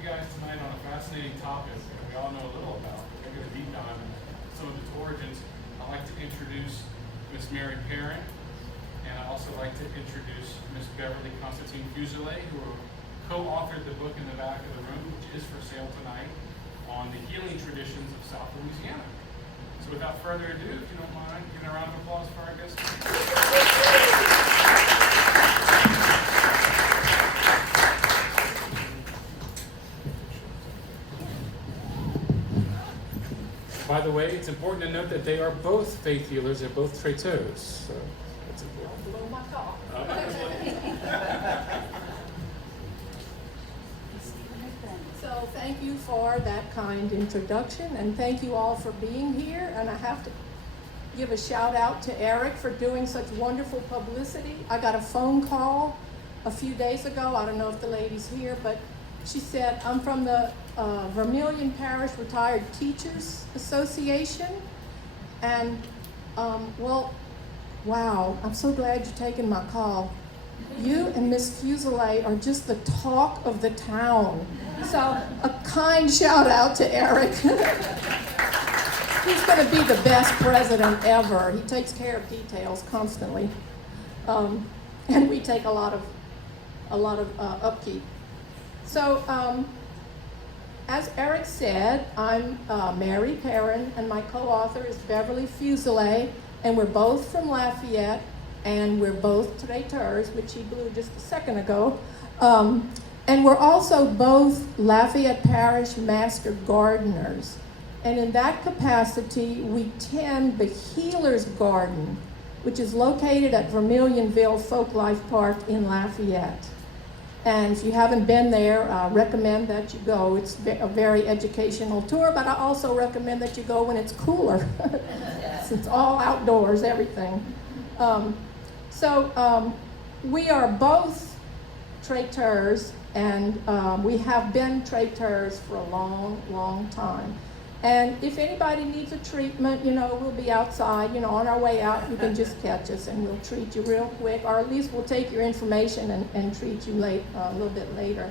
you guys tonight on a fascinating topic that we all know a little about. We're going to deep dive into some of its origins. I'd like to introduce Miss Mary Perrin, and I'd also like to introduce Miss Beverly Constantine Fuselier, who co-authored the book in the back of the room, which is for sale tonight, on the healing traditions of South Louisiana. So without further ado, if you don't mind, giving a round of applause for our guest. By the way, it's important to note that they are both faith healers. They're both traiteurs. So that's important. Blow my top. So thank you for that kind introduction, and thank you all for being here. And I have to give a shout out to Eric for doing such wonderful publicity. I got a phone call a few days ago. I don't know if the lady's here, but she said, I'm from the Vermilion Parish Retired Teachers Association. And, well, wow, I'm so glad you're taking my call. You and Miss Fuselier are just the talk of the town. So a kind shout out to Eric. He's going to be the best president ever. He takes care of details constantly. And we take a lot of upkeep. So, as Eric said, I'm Mary Perrin, and my co-author is Beverly Fuselier, and we're both from Lafayette, and we're both Traiteurs, which he blew just a second ago. And we're also both Lafayette Parish Master Gardeners. And in that capacity, we tend the Healer's Garden, which is located at Vermilionville Folklife Park in Lafayette. And if you haven't been there, I recommend that you go. It's a very educational tour, but I also recommend that you go when it's cooler. It's all outdoors, everything. We are both traiteurs, and we have been traiteurs for a long, long time. And if anybody needs a treatment, we'll be outside, on our way out, you can just catch us and we'll treat you real quick, or at least we'll take your information and treat you a little bit later.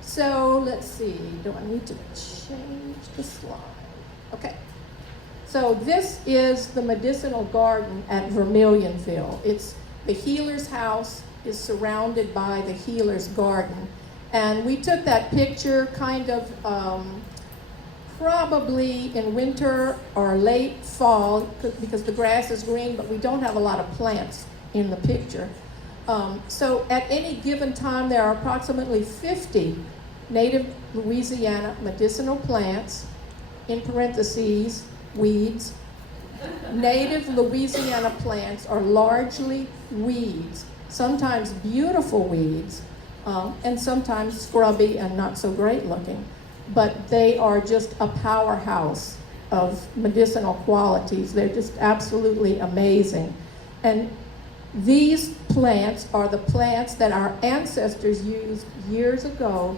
So let's see, do I need to change the slide? Okay. So this is the medicinal garden at Vermilionville. It's the healer's house is surrounded by the healer's garden. And we took that picture kind of probably in winter or late fall because the grass is green, but we don't have a lot of plants in the picture. So at any given time, there are approximately 50 native Louisiana medicinal plants, in parentheses, weeds. Native Louisiana plants are largely weeds, sometimes beautiful weeds, and sometimes scrubby and not so great looking, but they are just a powerhouse of medicinal qualities. They're just absolutely amazing. And these plants are the plants that our ancestors used years ago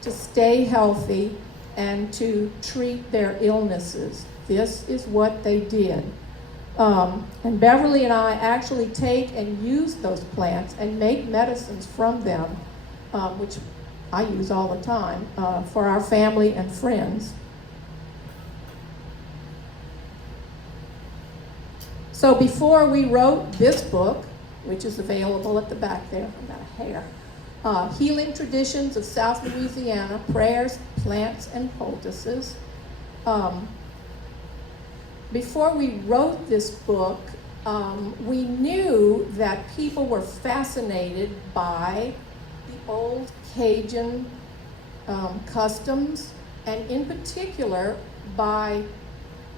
to stay healthy and to treat their illnesses. This is what they did. And Beverly and I actually take and use those plants and make medicines from them, which I use all the time for our family and friends. So before we wrote this book, which is available at the back there, I've got a hair, Healing Traditions of South Louisiana, Prayers, Plants, and Poultices. Before we wrote this book, we knew that people were fascinated by the old Cajun customs, and in particular by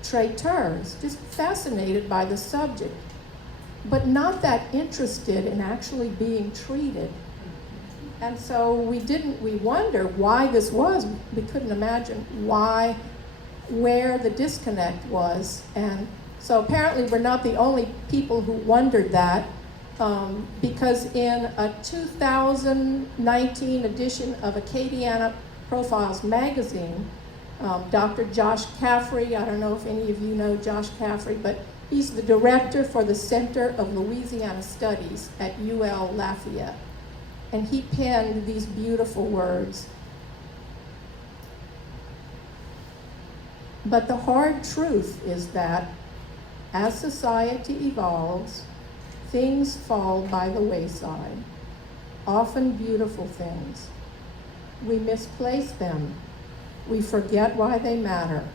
traiteurs, just fascinated by the subject, but not that interested in actually being treated. And so we wonder why this was. We couldn't imagine where the disconnect was. And so apparently we're not the only people who wondered that, because in a 2019 edition of Acadiana Profiles magazine, Dr. Josh Caffrey, I don't know if any of you know Josh Caffrey, but he's the director for the Center of Louisiana Studies at UL Lafayette. and he penned these beautiful words. But the hard truth is that as society evolves, things fall by the wayside, often beautiful things. We misplace them. We forget why they matter,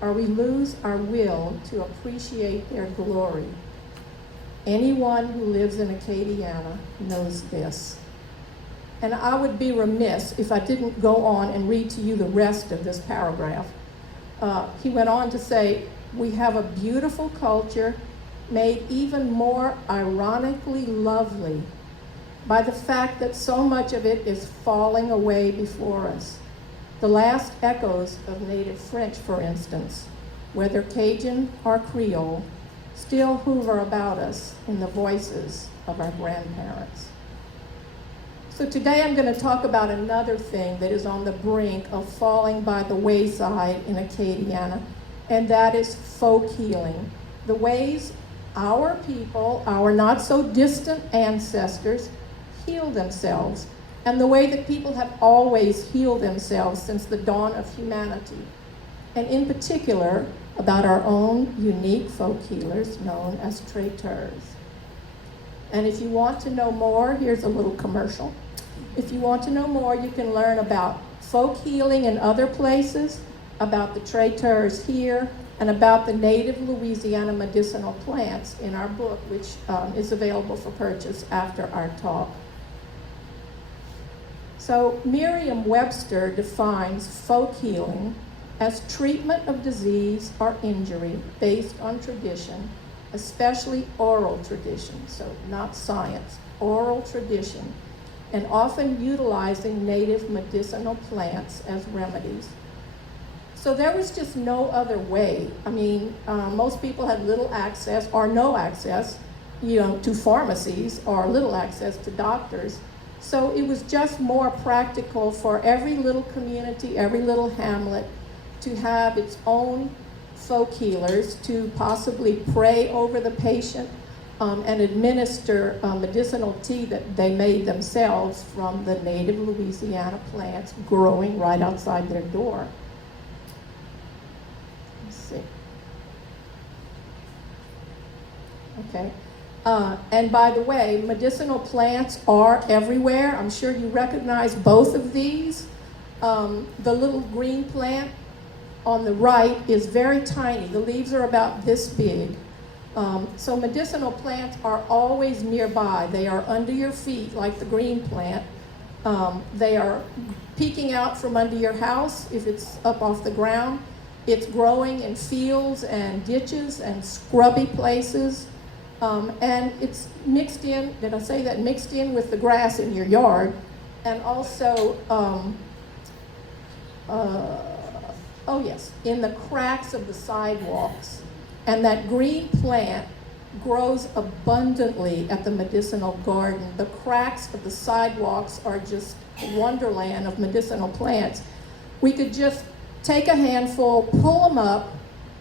or we lose our will to appreciate their glory. Anyone who lives in Acadiana knows this. And I would be remiss if I didn't go on and read to you the rest of this paragraph. He went on to say, we have a beautiful culture made even more ironically lovely by the fact that so much of it is falling away before us. The last echoes of native French, for instance, whether Cajun or Creole, still hover about us in the voices of our grandparents. So today I'm going to talk about another thing that is on the brink of falling by the wayside in Acadiana, and that is folk healing. The ways our people, our not so distant ancestors, heal themselves, and the way that people have always healed themselves since the dawn of humanity. And in particular, about our own unique folk healers known as traiteurs. And if you want to know more, here's a little commercial. If you want to know more, you can learn about folk healing in other places, about the traiteurs here, and about the native Louisiana medicinal plants in our book, which is available for purchase after our talk. So Merriam-Webster defines folk healing as treatment of disease or injury based on tradition, especially oral tradition, so not science, oral tradition, and often utilizing native medicinal plants as remedies. So there was just no other way. I mean, most people had little access or no access, to pharmacies or little access to doctors. So it was just more practical for every little community, every little hamlet to have its own folk healers to possibly pray over the patient and administer medicinal tea that they made themselves from the native Louisiana plants growing right outside their door. Let's see. Okay. And by the way, medicinal plants are everywhere. I'm sure you recognize both of these. The little green plant on the right is very tiny. The leaves are about this big. So medicinal plants are always nearby. They are under your feet like the green plant. They are peeking out from under your house if it's up off the ground. It's growing in fields and ditches and scrubby places. And it's mixed in, did I say that? Mixed in with the grass in your yard. And also, in the cracks of the sidewalks. And that green plant grows abundantly at the medicinal garden. The cracks of the sidewalks are just a wonderland of medicinal plants. We could just take a handful, pull them up,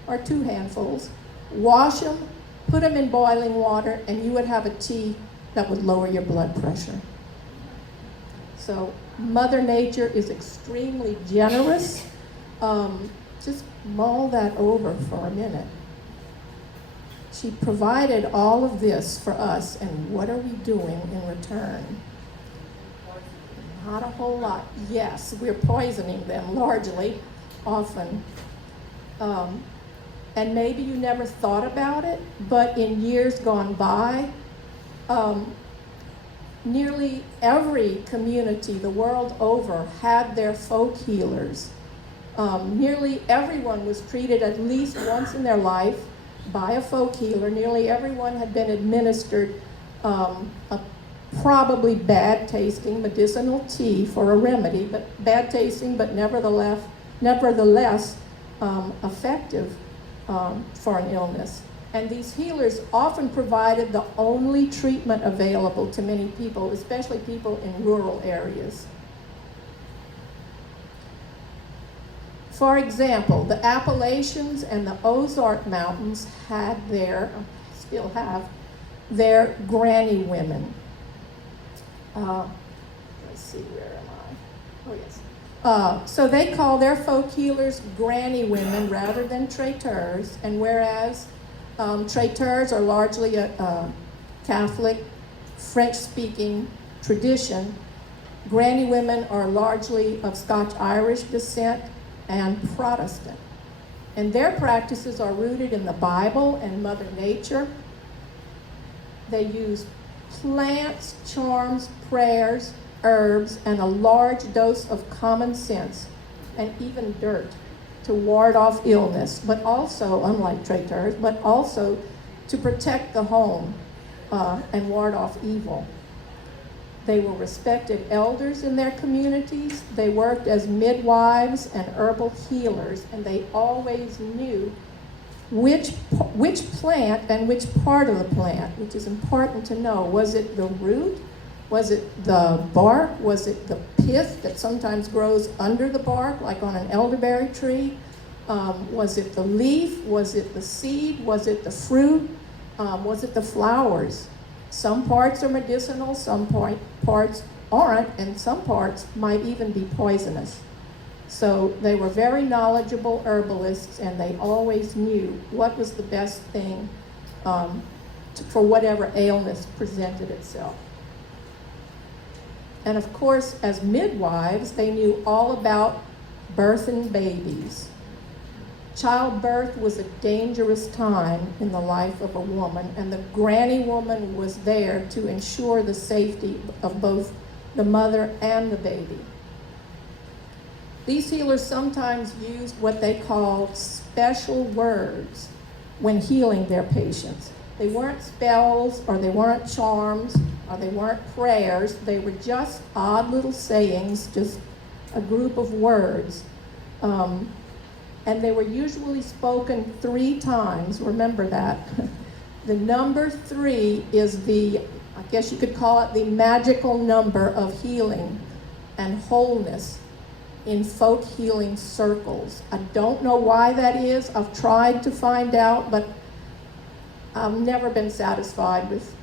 or 2 handfuls, wash them, put them in boiling water, and you would have a tea that would lower your blood pressure. So Mother Nature is extremely generous. Just mull that over for a minute. She provided all of this for us, and what are we doing in return? Not a whole lot. Yes, we're poisoning them largely, often. And maybe you never thought about it, but in years gone by, nearly every community the world over had their folk healers. Nearly everyone was treated at least once in their life by a folk healer. Nearly everyone had been administered a probably bad tasting medicinal tea for a remedy, but bad tasting, but nevertheless effective for an illness. And these healers often provided the only treatment available to many people, especially people in rural areas. For example, the Appalachians and the Ozark Mountains had still have, their granny women. let's see, where am I? Oh, yes. So they call their folk healers granny women rather than traiteurs, and whereas traiteurs are largely a Catholic, French-speaking tradition, granny women are largely of Scotch-Irish descent and Protestant. And their practices are rooted in the Bible and Mother Nature. They use plants, charms, prayers, herbs, and a large dose of common sense, and even dirt, to ward off illness, but also, unlike traiteurs, but also to protect the home and ward off evil. They were respected elders in their communities. They worked as midwives and herbal healers, and they always knew which plant and which part of the plant, which is important to know. Was it the root? Was it the bark? Was it the pith that sometimes grows under the bark, like on an elderberry tree? Was it the leaf? Was it the seed? Was it the fruit? Was it the flowers? Some parts are medicinal, some parts aren't, and some parts might even be poisonous. So they were very knowledgeable herbalists, and they always knew what was the best thing for whatever illness presented itself. And of course, as midwives, they knew all about birthing babies. Childbirth was a dangerous time in the life of a woman, and the granny woman was there to ensure the safety of both the mother and the baby. These healers sometimes used what they called special words when healing their patients. They weren't spells, or they weren't charms, or they weren't prayers. They were just odd little sayings, just a group of words. And they were usually spoken 3 times. Remember that. The number 3 is I guess you could call it the magical number of healing and wholeness in folk healing circles. I don't know why that is. I've tried to find out, but I've never been satisfied with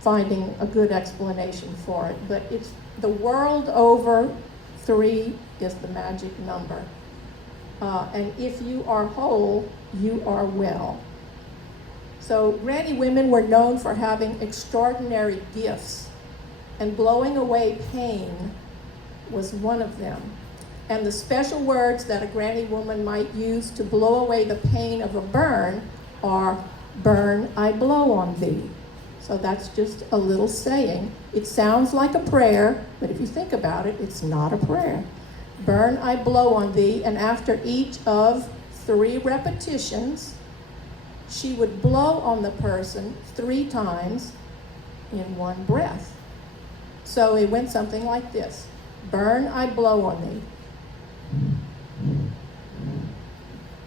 finding a good explanation for it. But it's the world over, 3 is the magic number. And if you are whole, you are well. So granny women were known for having extraordinary gifts, and blowing away pain was one of them. And the special words that a granny woman might use to blow away the pain of a burn are, "Burn, I blow on thee." So that's just a little saying. It sounds like a prayer, but if you think about it, it's not a prayer. "Burn, I blow on thee," and after each of 3 repetitions, she would blow on the person 3 times in one breath. So it went something like this: "Burn, I blow on thee.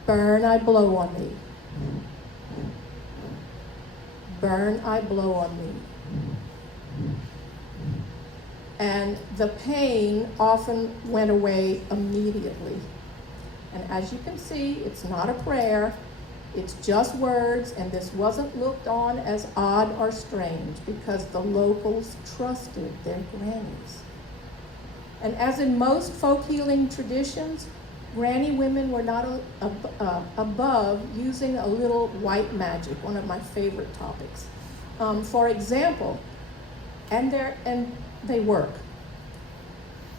Burn, I blow on thee. Burn, I blow on thee." And the pain often went away immediately. And as you can see, it's not a prayer, it's just words, and this wasn't looked on as odd or strange because the locals trusted their grannies. And as in most folk healing traditions, granny women were not above using a little white magic, one of my favorite topics. For example, and they work.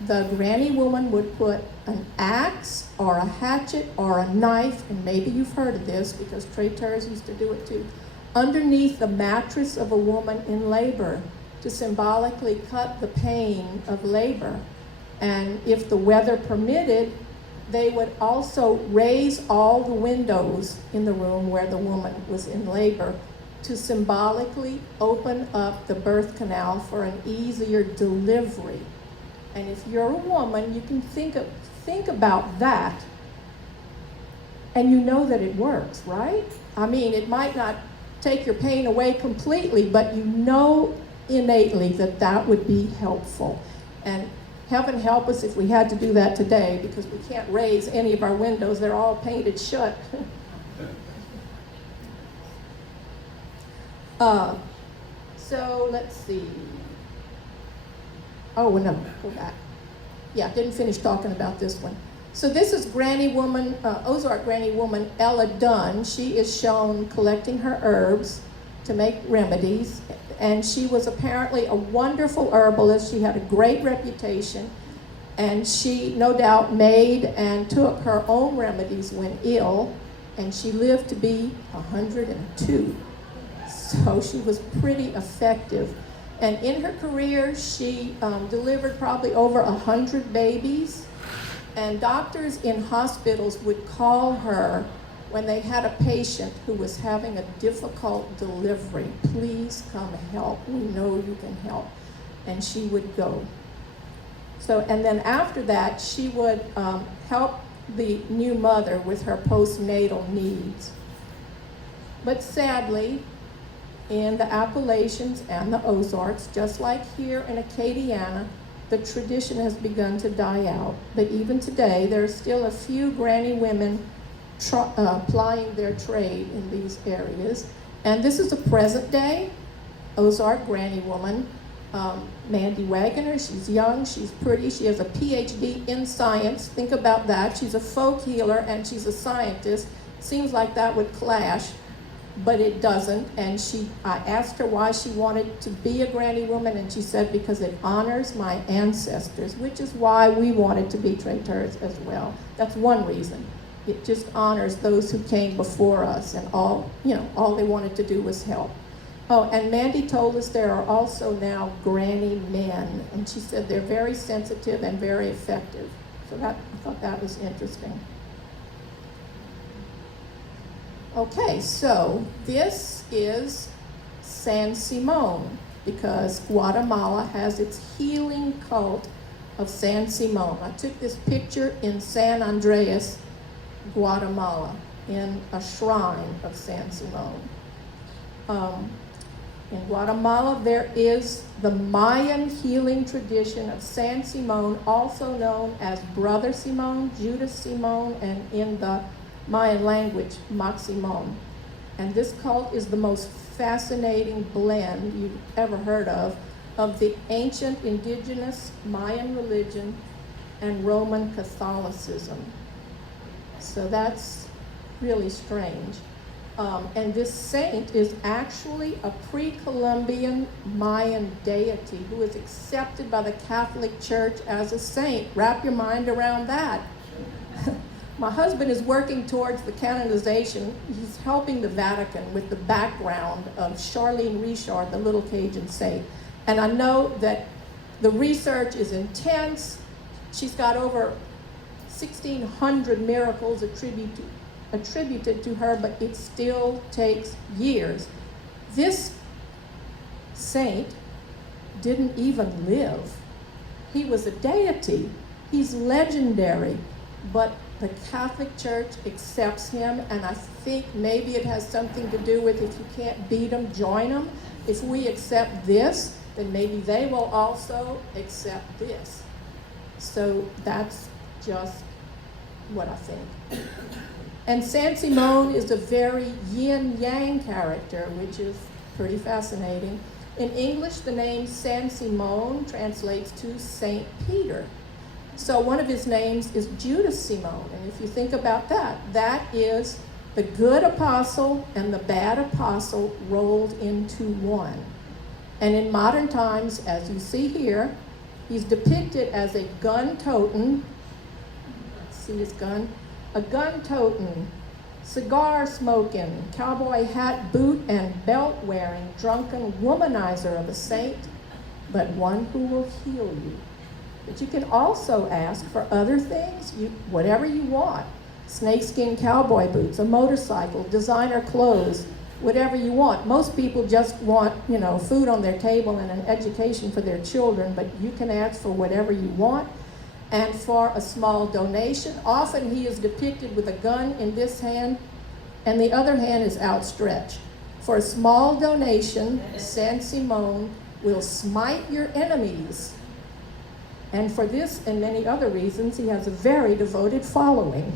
The granny woman would put an axe or a hatchet or a knife, and maybe you've heard of this because traiteurs used to do it too, underneath the mattress of a woman in labor to symbolically cut the pain of labor. And if the weather permitted, they would also raise all the windows in the room where the woman was in labor to symbolically open up the birth canal for an easier delivery. And if you're a woman, you can think about that, and you know that it works, right? I mean, it might not take your pain away completely, but you know innately that that would be helpful. And heaven help us if we had to do that today, because we can't raise any of our windows. They're all painted shut. So let's see. Oh, no, go back. Yeah, didn't finish talking about this one. So this is granny woman, Ozark granny woman Ella Dunn. She is shown collecting her herbs to make remedies, and she was apparently a wonderful herbalist. She had a great reputation, and she no doubt made and took her own remedies when ill, and she lived to be 102. So she was pretty effective. And in her career, she delivered probably over 100 babies. And doctors in hospitals would call her when they had a patient who was having a difficult delivery. Please come help. We know you can help. And she would go. So, and then after that, she would help the new mother with her postnatal needs. But sadly, in the Appalachians and the Ozarks, just like here in Acadiana, the tradition has begun to die out. But even today, there are still a few granny women plying their trade in these areas. And this is a present day Ozark granny woman, Mandy Wagoner. She's young, she's pretty, she has a PhD in science. Think about that. She's a folk healer and she's a scientist. Seems like that would clash, but it doesn't. And I asked her why she wanted to be a granny woman, and she said, because it honors my ancestors, which is why we wanted to be traiteurs as well. That's one reason. It just honors those who came before us, and all they wanted to do was help. Oh, and Mandy told us there are also now granny men, and she said they're very sensitive and very effective. So I thought that was interesting. Okay, so this is San Simon, because Guatemala has its healing cult of San Simon. I took this picture in San Andreas, Guatemala, in a shrine of San Simon. In Guatemala, there is the Mayan healing tradition of San Simon, also known as Brother Simon, Judas Simon, and in the Mayan language, Maximon. And this cult is the most fascinating blend you've ever heard of the ancient indigenous Mayan religion and Roman Catholicism. So that's really strange. And this saint is actually a pre-Columbian Mayan deity who is accepted by the Catholic Church as a saint. Wrap your mind around that. My husband is working towards the canonization. He's helping the Vatican with the background of Charlene Richard, the little Cajun saint. And I know that the research is intense. She's got over 1,600 miracles attributed to her, but it still takes years. This saint didn't even live. He was a deity. He's legendary, but the Catholic Church accepts him, and I think maybe it has something to do with if you can't beat them, join them. If we accept this, then maybe they will also accept this. So that's just what I think. And San Simon is a very yin-yang character, which is pretty fascinating. In English, the name San Simon translates to Saint Peter. So one of his names is Judas Simon. And if you think about that, that is the good apostle and the bad apostle rolled into one. And in modern times, as you see here, he's depicted as a gun-toting, see his gun? A gun-toting, cigar-smoking, cowboy hat, boot, and belt-wearing, drunken womanizer of a saint, but one who will heal you. But you can also ask for other things, whatever you want. Snakeskin cowboy boots, a motorcycle, designer clothes, whatever you want. Most people just want, food on their table and an education for their children, but you can ask for whatever you want. And for a small donation, often he is depicted with a gun in this hand, and the other hand is outstretched. For a small donation, San Simon will smite your enemies. And for this and many other reasons, he has a very devoted following.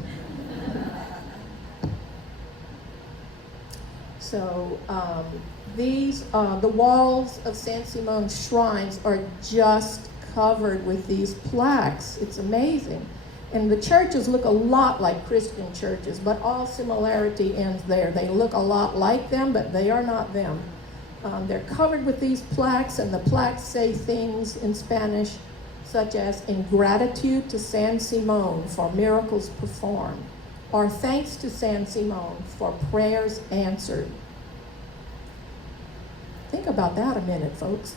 So the walls of San Simon's shrines are just covered with these plaques. It's amazing. And the churches look a lot like Christian churches, but all similarity ends there. They look a lot like them, but they are not them. They're covered with these plaques, and the plaques say things in Spanish such as "in gratitude to San Simon for miracles performed," or "thanks to San Simon for prayers answered." Think about that a minute, folks.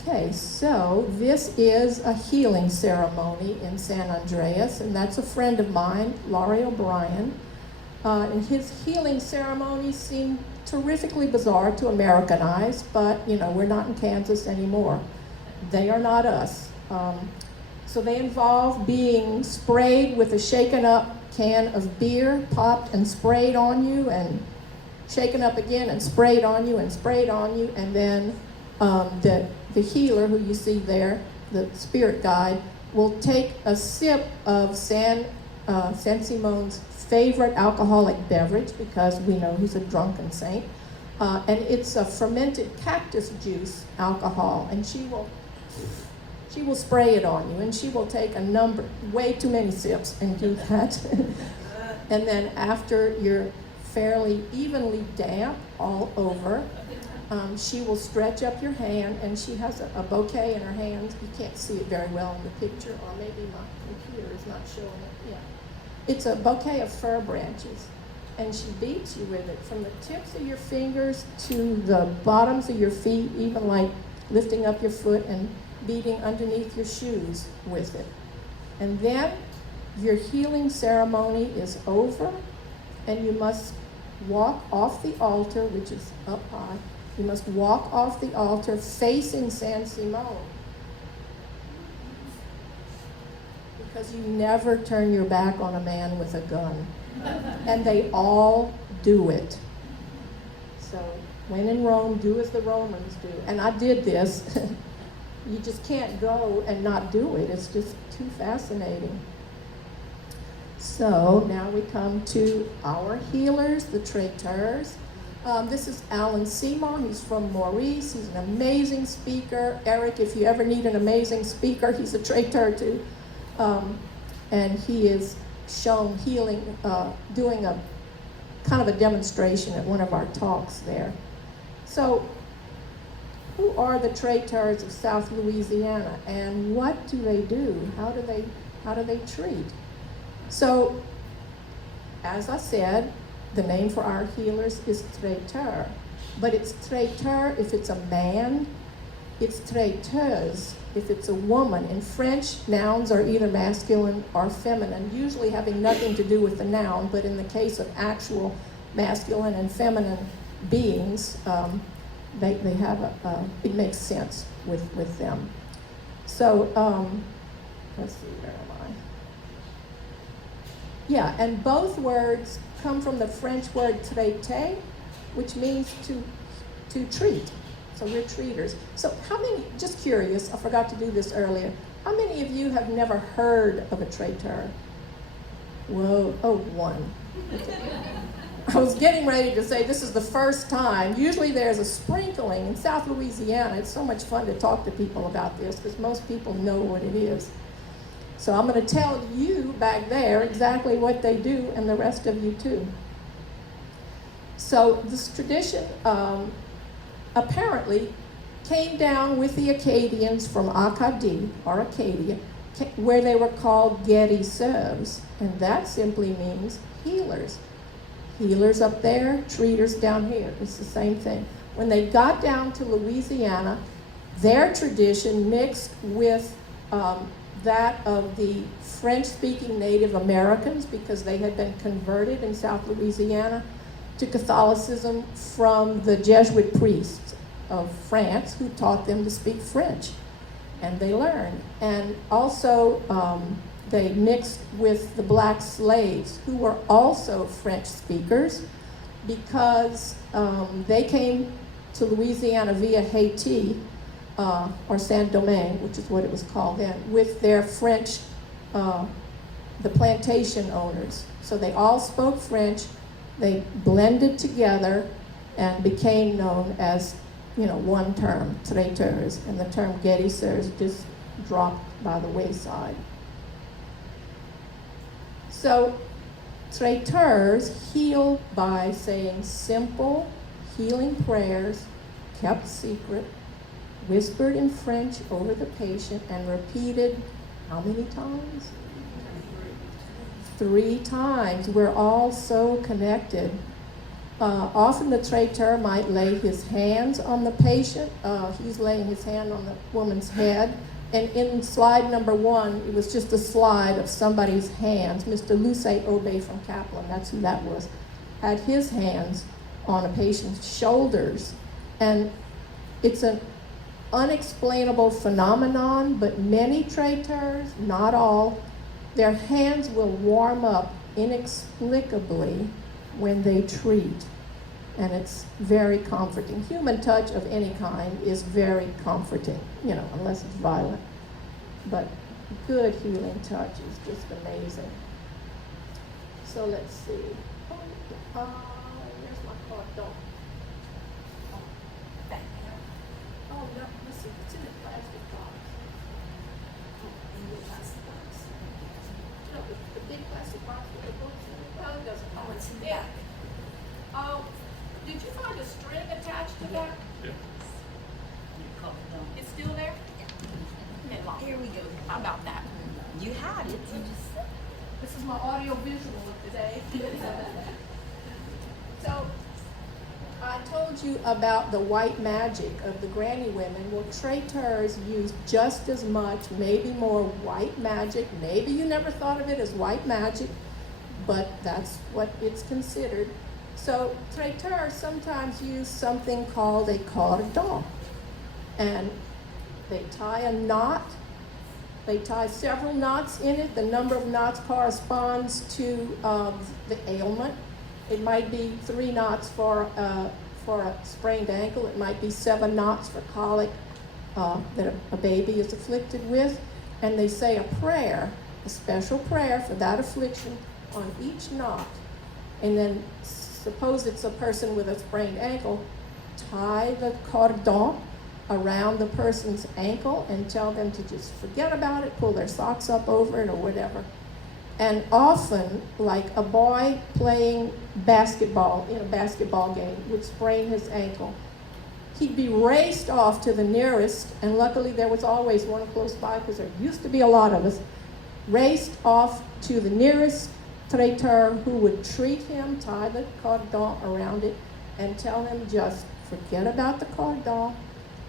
Okay, so this is a healing ceremony in San Andreas, and that's a friend of mine, Laurie O'Brien. And his healing ceremonies seem terrifically bizarre to Americanize, but we're not in Kansas anymore. They are not us. So they involve being sprayed with a shaken up can of beer, popped and sprayed on you, and shaken up again and sprayed on you and sprayed on you, and then the healer who you see there, the spirit guide, will take a sip of San Simon's favorite alcoholic beverage, because we know he's a drunken saint, and it's a fermented cactus juice alcohol, and she will spray it on you, and she will take way too many sips and do that. And then after you're fairly evenly damp all over, she will stretch up your hand, and she has a bouquet in her hands. You can't see it very well in the picture, or maybe my computer is not showing it. Yeah. It's a bouquet of fir branches, and she beats you with it from the tips of your fingers to the bottoms of your feet, even like lifting up your foot and beating underneath your shoes with it. And then your healing ceremony is over, and you must walk off the altar, which is up high. You must walk off the altar facing San Simon, because you never turn your back on a man with a gun. And they all do it. So when in Rome, do as the Romans do. And I did this. You just can't go and not do it. It's just too fascinating. So now we come to our healers, the Traiteurs. This is Alan Seymour. He's from Maurice. He's an amazing speaker. Eric, if you ever need an amazing speaker, he's a Traiteur too. And he is shown healing, doing a kind of a demonstration at one of our talks there. So, who are the Traiteurs of South Louisiana, and what do they do? How do they treat? So, as I said, the name for our healers is Traiteur, but it's Traiteur if it's a man, it's Traiteuse if it's a woman. In French, nouns are either masculine or feminine, usually having nothing to do with the noun, but in the case of actual masculine and feminine beings, they have it makes sense with them. So, let's see, where am I? Yeah, and both words come from the French word traiter, which means to treat. So we're treaters. So how many, just curious, I forgot to do this earlier, how many of you have never heard of a traiteur? Whoa, oh, one. I was getting ready to say this is the first time. Usually there's a sprinkling. In South Louisiana, it's so much fun to talk to people about this because most people know what it is. So I'm going to tell you back there exactly what they do, and the rest of you too. So this tradition apparently came down with the Acadians from Acadie, or Acadia, where they were called guérisseurs, and that simply means healers. Healers up there, treaters down here. It's the same thing. When they got down to Louisiana, their tradition mixed with that of the French-speaking Native Americans, because they had been converted in South Louisiana to Catholicism from the Jesuit priests of France, who taught them to speak French, and they learned. And also they mixed with the black slaves, who were also French speakers, because they came to Louisiana via Haiti, or Saint-Domingue, which is what it was called then, with their French, the plantation owners. So they all spoke French, they blended together and became known as one term, traiteurs, and the term guérisseurs just dropped by the wayside. So traiteurs heal by saying simple healing prayers, kept secret, whispered in French over the patient, and repeated how many times? 3 times. We're all so connected. Often the traiteur might lay his hands on the patient. He's laying his hand on the woman's head. And in slide number 1, it was just a slide of somebody's hands. Mr. Luce Obey from Kaplan, that's who that was, had his hands on a patient's shoulders. And it's an unexplainable phenomenon, but many traiteurs, not all, their hands will warm up inexplicably when they treat. And it's very comforting. Human touch of any kind is very comforting, unless it's violent. But good healing touch is just amazing. So let's see. Here's my cardon. Oh, no, let's see. It's in the plastic box. In the plastic box. No, the big plastic box with the books in it. Well, it doesn't matter. Oh, it's in the Yeah. back. Oh, did you find a string attached to that? Yeah. It's still there? Here we go. How about that? You had it. You just This is my audio visual of today. So, I told you about the white magic of the granny women. Well, traiteurs use just as much, maybe more white magic. Maybe you never thought of it as white magic, but that's what it's considered. So, traiteurs sometimes use something called a cordon. And they tie a knot. They tie several knots in it. The number of knots corresponds to the ailment. It might be 3 knots for a sprained ankle. It might be 7 knots for colic that a baby is afflicted with. And they say a prayer, a special prayer for that affliction on each knot. And then suppose it's a person with a sprained ankle, tie the cordon around the person's ankle and tell them to just forget about it, pull their socks up over it or whatever. And often, like a boy playing basketball in a basketball game would sprain his ankle, he'd be raced off to the nearest, and luckily there was always one close by because there used to be a lot of us, raced off to the nearest traiteur who would treat him, tie the cordon around it, and tell him just forget about the cordon.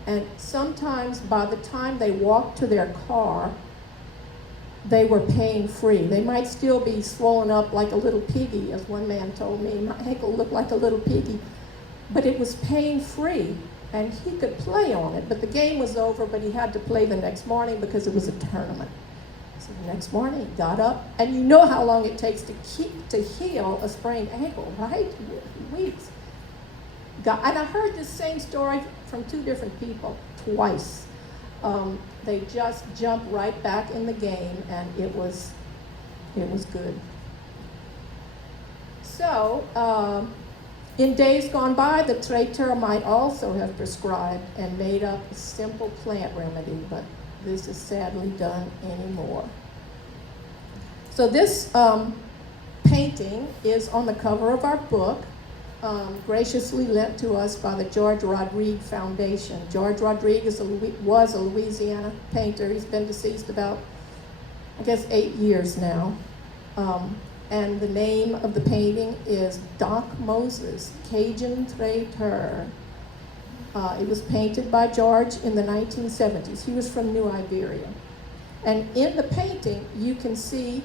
And sometimes by the time they walked to their car, they were pain-free. They might still be swollen up like a little piggy, as one man told me. My ankle looked like a little piggy, but it was pain-free, and he could play on it. But the game was over, but he had to play the next morning because it was a tournament. So the next morning, he got up, and you know how long it takes to heal a sprained ankle, right? Weeks. And I heard this same story from 2 different people twice. They just jumped right back in the game, and it was good. So, in days gone by, the traiteur might also have prescribed and made up a simple plant remedy, but this is sadly done anymore. So this painting is on the cover of our book, graciously lent to us by the George Rodrigue Foundation. George Rodrigue was a Louisiana painter. He's been deceased about, 8 years now. And the name of the painting is Doc Moses, Cajun Traiteur. It was painted by George in the 1970s. He was from New Iberia. And in the painting, you can see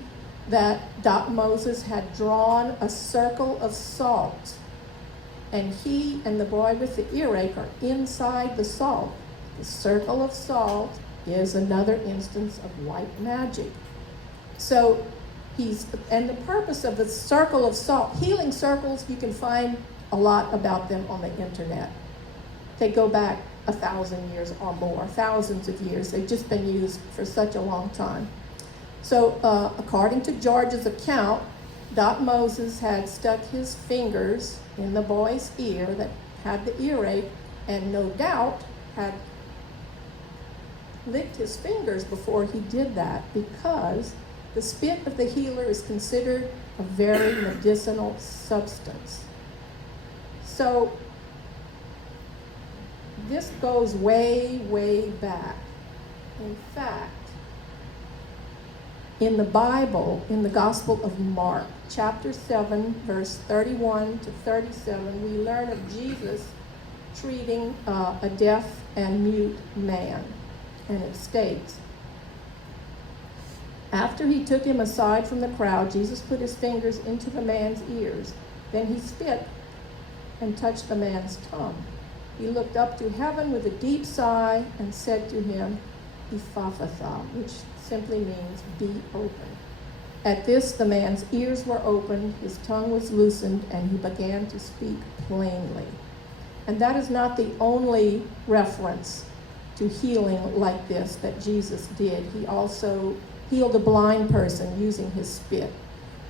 that Doc Moses had drawn a circle of salt. And he and the boy with the earache are inside the salt. The circle of salt is another instance of white magic. So and the purpose of the circle of salt, healing circles, you can find a lot about them on the internet. They go back 1,000 years or more, thousands of years. They've just been used for such a long time. So according to George's account, Doc Moses had stuck his fingers in the boy's ear that had the earache and no doubt had licked his fingers before he did that, because the spit of the healer is considered a very medicinal substance. So this goes way, way back. In fact, in the Bible, in the Gospel of Mark, chapter 7, verse 31 to 37, we learn of Jesus treating a deaf and mute man. And it states, after he took him aside from the crowd, Jesus put his fingers into the man's ears. Then he spit and touched the man's tongue. He looked up to heaven with a deep sigh and said to him, Ephphatha, which simply means be open. At this, the man's ears were opened, his tongue was loosened, and he began to speak plainly. And that is not the only reference to healing like this that Jesus did. He also healed a blind person using his spit.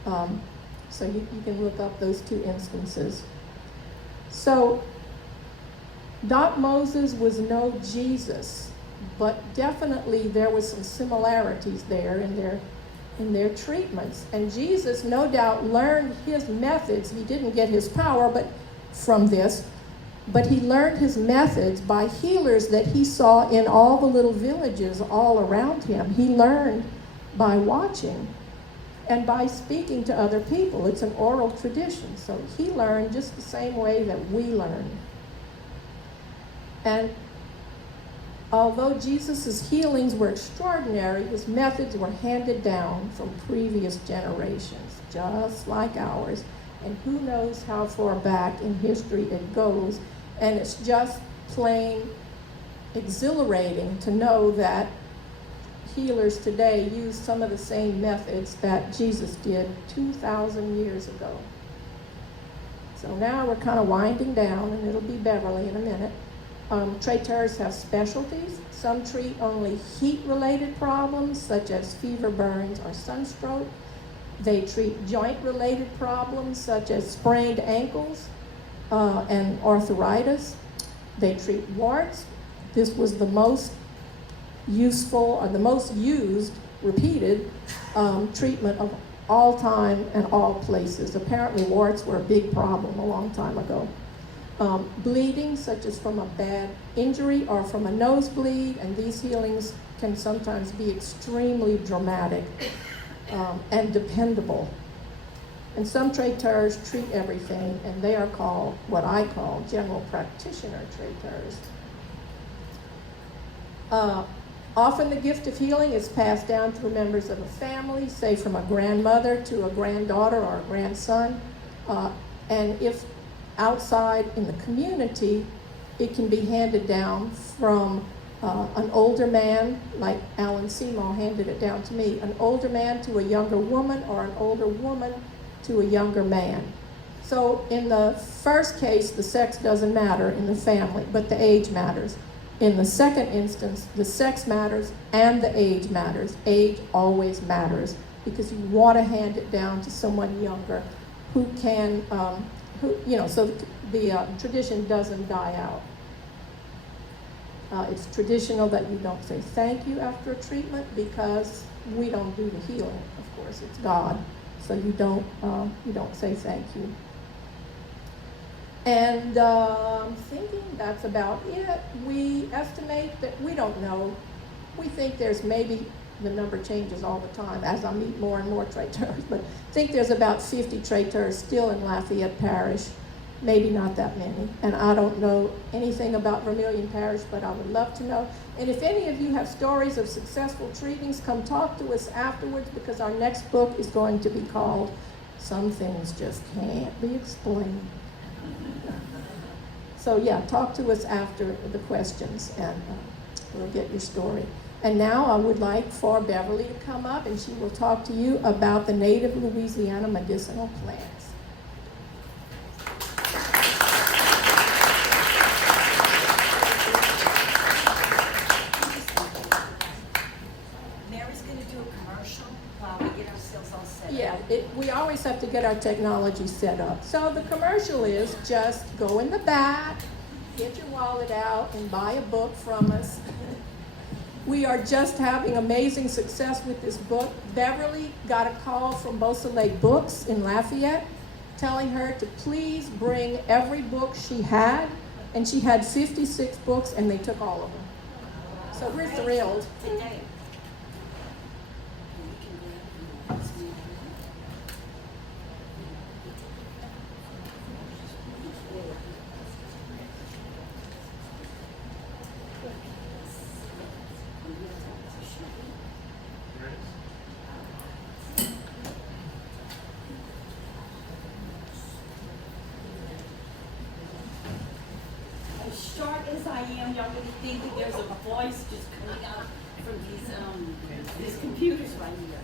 So you can look up those two instances. So, Doc Moses was no Jesus, but definitely there was some similarities there in their treatments. And Jesus, no doubt, learned his methods. He didn't get his power from this, but he learned his methods by healers that he saw in all the little villages all around him. He learned by watching and by speaking to other people. It's an oral tradition. So he learned just the same way that we learn. And although Jesus' healings were extraordinary, his methods were handed down from previous generations, just like ours. And who knows how far back in history it goes. And it's just plain exhilarating to know that healers today use some of the same methods that Jesus did 2,000 years ago. So now we're kind of winding down, and it'll be Beverly in a minute. Traiteurs have specialties. Some treat only heat-related problems, such as fever, burns, or sunstroke. They treat joint-related problems, such as sprained ankles and arthritis. They treat warts. This was the most useful, or the most used, repeated treatment of all time and all places. Apparently, warts were a big problem a long time ago. Bleeding, such as from a bad injury or from a nosebleed, and these healings can sometimes be extremely dramatic and dependable. And some traiteurs treat everything, and they are called what I call general practitioner traiteurs. Often the gift of healing is passed down through members of a family, say from a grandmother to a granddaughter or a grandson. And if outside in the community, it can be handed down from an older man, like Alan Seymour handed it down to me, an older man to a younger woman, or an older woman to a younger man. So in the first case, the sex doesn't matter in the family, but the age matters. In the second instance, the sex matters and the age matters. Age always matters, because you want to hand it down to someone younger who can, so the tradition doesn't die out. It's traditional that you don't say thank you after a treatment, because we don't do the healing, of course, it's God. So you don't say thank you. And I'm thinking that's about it. We estimate that we don't know. We think there's maybe, the number changes all the time as I meet more and more traiteurs, but I think there's about 50 traiteurs still in Lafayette Parish, maybe not that many. And I don't know anything about Vermilion Parish, but I would love to know. And if any of you have stories of successful treatings, come talk to us afterwards, because our next book is going to be called Some Things Just Can't Be Explained. So yeah, talk to us after the questions, and we'll get your story. And now I would like for Beverly to come up, and she will talk to you about the native Louisiana medicinal plants. Mary's going to do a commercial while we get ourselves all set up. Yeah, we always have to get our technology set up. So the commercial is just go in the back, Get your wallet out and buy a book from us. We are just having amazing success with this book. Beverly got a call from Fuselier Books in Lafayette telling her to please bring every book she had, and she had 56 books and they took all of them. So we're thrilled. Today. As short as I am, y'all really think that there's a voice just coming out from these computers right here.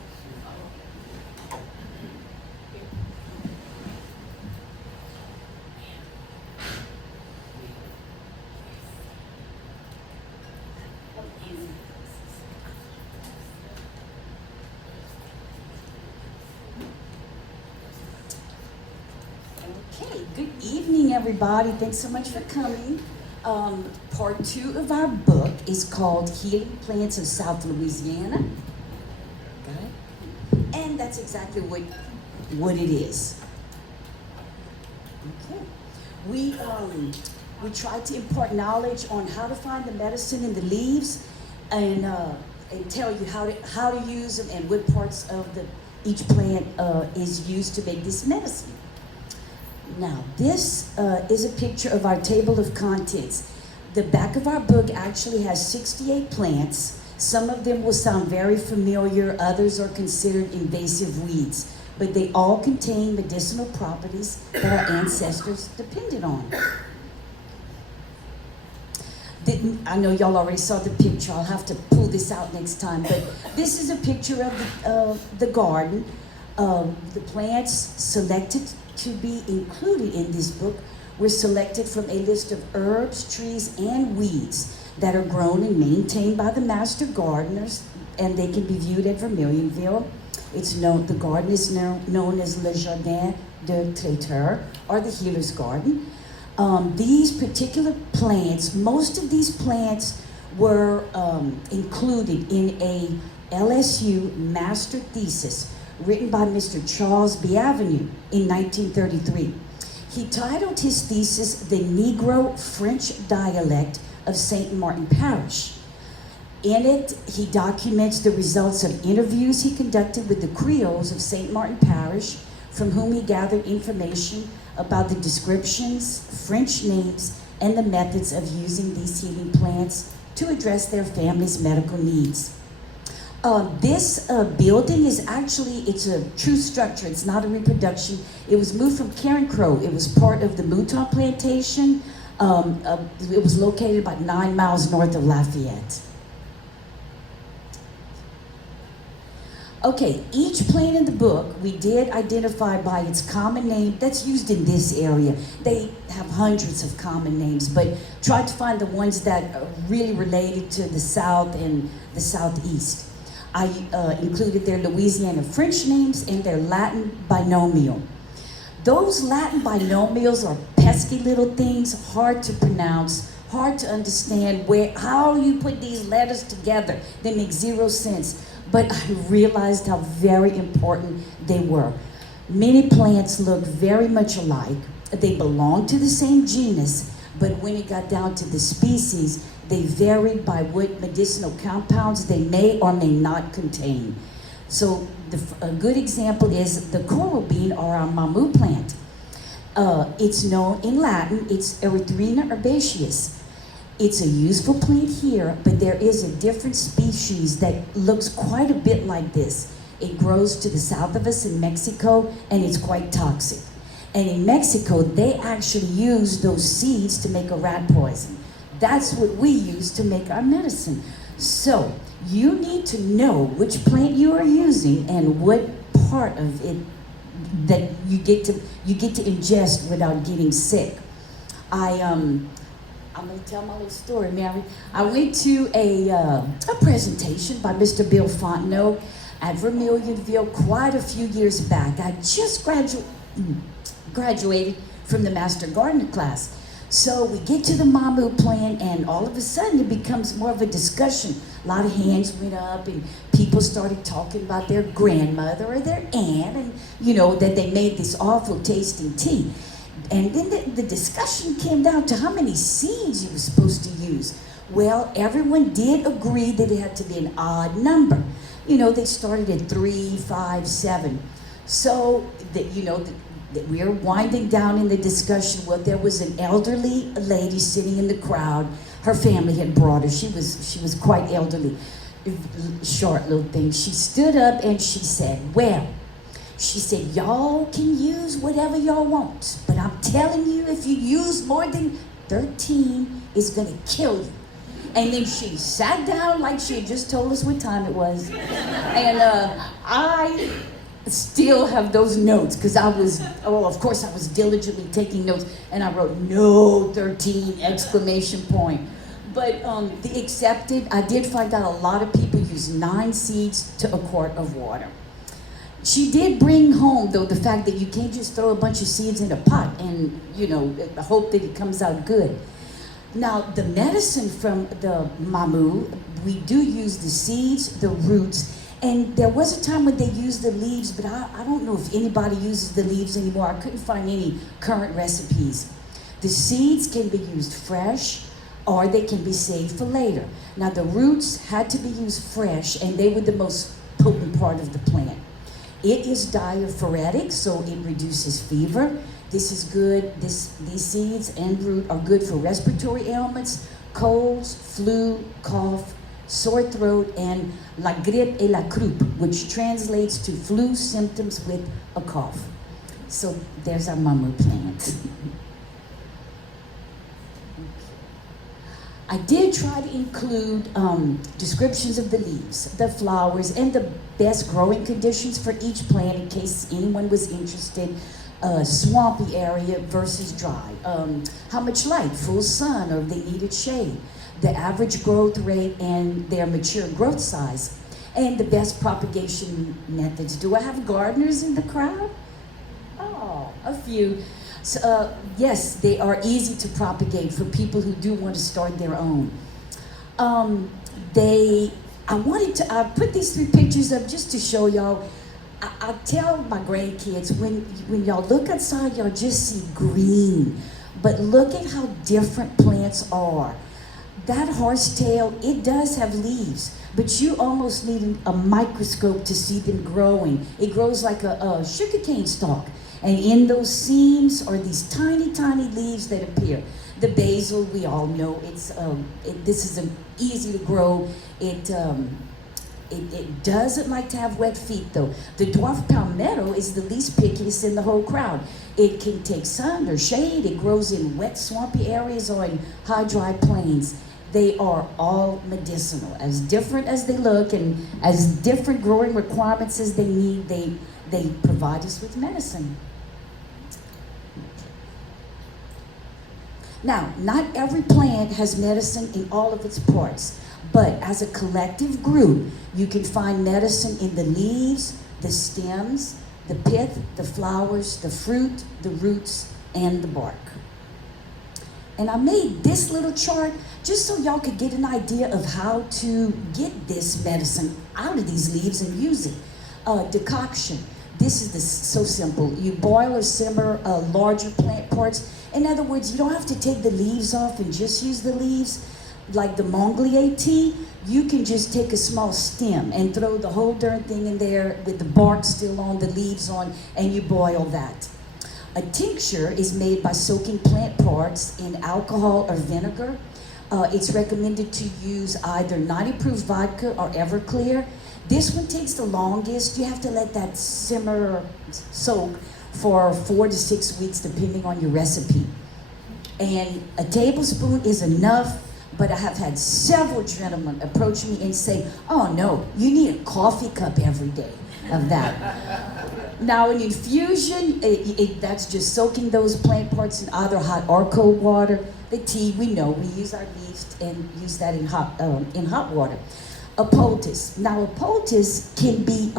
Okay, good evening, everybody. Thanks so much for coming. Part 2 of our book is called Healing Plants of South Louisiana. Okay? And that's exactly what it is. Okay. We try to impart knowledge on how to find the medicine in the leaves and tell you how to use them and what parts of each plant is used to make this medicine. Now, this is a picture of our table of contents. The back of our book actually has 68 plants. Some of them will sound very familiar, others are considered invasive weeds, but they all contain medicinal properties that our ancestors depended on. I know y'all already saw the picture, I'll have to pull this out next time, but this is a picture of the garden. The plants selected to be included in this book were selected from a list of herbs, trees, and weeds that are grown and maintained by the master gardeners, and they can be viewed at Vermilionville. The garden is now known as Le Jardin de Traiteur, or the Healer's Garden. These particular plants, most of these plants were included in a LSU master thesis written by Mr. Charles B. Avenue in 1933. He titled his thesis The Negro French Dialect of St. Martin Parish. In it, he documents the results of interviews he conducted with the Creoles of St. Martin Parish, from whom he gathered information about the descriptions, French names, and the methods of using these healing plants to address their family's medical needs. This building is it's a true structure. It's not a reproduction. It was moved from Karen Crow. It was part of the Mouton Plantation. It was located about 9 miles north of Lafayette. Okay, each plant in the book we did identify by its common name that's used in this area. They have hundreds of common names, but tried to find the ones that are really related to the South and the Southeast. I included their Louisiana French names and their Latin binomial. Those Latin binomials are pesky little things, hard to pronounce, hard to understand how you put these letters together. They make zero sense. But I realized how very important they were. Many plants look very much alike. They belong to the same genus, but when it got down to the species, they varied by what medicinal compounds they may or may not contain. So a good example is the coral bean, or our mamu plant. It's known in Latin, it's Erythrina herbaceous. It's a useful plant here, but there is a different species that looks quite a bit like this. It grows to the south of us in Mexico, and it's quite toxic. And in Mexico, they actually use those seeds to make a rat poison. That's what we use to make our medicine. So you need to know which plant you are using and what part of it that you get to ingest without getting sick. I'm going to tell my little story, Mary. I went to a presentation by Mr. Bill Fontenot at Vermilionville quite a few years back. I just graduated from the Master Gardener class. So we get to the Mamu plant, and all of a sudden it becomes more of a discussion. A lot of hands went up, and people started talking about their grandmother or their aunt, and that they made this awful tasting tea. And then the discussion came down to how many seeds you were supposed to use. Well, everyone did agree that it had to be an odd number. They started at 3, 5, 7. So that that we are winding down in the discussion. Well, there was an elderly lady sitting in the crowd. Her family had brought her. She was quite elderly, short little thing. She stood up and she said, she said, y'all can use whatever y'all want, but I'm telling you, if you use more than 13, it's gonna kill you. And then she sat down like she had just told us what time it was. And I still have those notes because of course I was diligently taking notes, and I wrote no 13 exclamation point. But the accepted, I did find out a lot of people use 9 seeds to a quart of water. She did bring home, though, the fact that you can't just throw a bunch of seeds in a pot and, hope that it comes out good. Now, the medicine from the Mamu, we do use the seeds, the roots, and there was a time when they used the leaves, but I don't know if anybody uses the leaves anymore. I couldn't find any current recipes. The seeds can be used fresh, or they can be saved for later. Now, the roots had to be used fresh, and they were the most potent part of the plant. It is diaphoretic, so it reduces fever. This is good. These seeds and root are good for respiratory ailments, colds, flu, cough, sore throat, and la grippe et la croup, which translates to flu symptoms with a cough. So there's our Mamu plant. I did try to include descriptions of the leaves, the flowers, and the best growing conditions for each plant in case anyone was interested. Swampy area versus dry. How much light, full sun, or they needed shade. The average growth rate and their mature growth size. And the best propagation methods. Do I have gardeners in the crowd? Oh, a few. So, yes, they are easy to propagate for people who do want to start their own. I put these 3 pictures up just to show y'all. I tell my grandkids, when y'all look outside, y'all just see green. But look at how different plants are. That horsetail, it does have leaves, but you almost need a microscope to see them growing. It grows like a sugarcane stalk. And in those seams are these tiny, tiny leaves that appear. The basil, we all know, this is easy to grow. It doesn't like to have wet feet, though. The dwarf palmetto is the least pickiest in the whole crowd. It can take sun or shade. It grows in wet, swampy areas or in high, dry plains. They are all medicinal. As different as they look and as different growing requirements as they need, they provide us with medicine. Now, not every plant has medicine in all of its parts, but as a collective group, you can find medicine in the leaves, the stems, the pith, the flowers, the fruit, the roots, and the bark. And I made this little chart just so y'all could get an idea of how to get this medicine out of these leaves and use it. Decoction. This is so simple. You boil or simmer larger plant parts. In other words, you don't have to take the leaves off and just use the leaves. Like the Monglier tea, you can just take a small stem and throw the whole darn thing in there with the bark still on, the leaves on, and you boil that. A tincture is made by soaking plant parts in alcohol or vinegar. It's recommended to use either 90-proof vodka or Everclear. This one takes the longest. You have to let that simmer soak for 4 to 6 weeks, depending on your recipe. And a tablespoon is enough, but I have had several gentlemen approach me and say, oh no, you need a coffee cup every day of that. Now an infusion, that's just soaking those plant parts in either hot or cold water. The tea, we know, we use our leaves and use that in hot water. A poultice. Now a poultice can be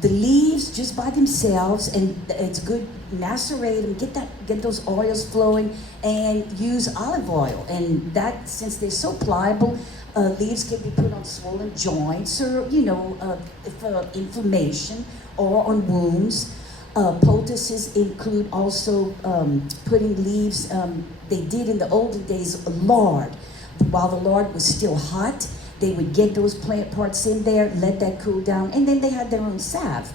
The leaves just by themselves, and it's good, macerate them, get those oils flowing, and use olive oil. And that, since they're so pliable, leaves can be put on swollen joints, or for inflammation, or on wounds. Poultices include also putting leaves. They did in the olden days lard. While the lard was still hot, they would get those plant parts in there, let that cool down, and then they had their own salve.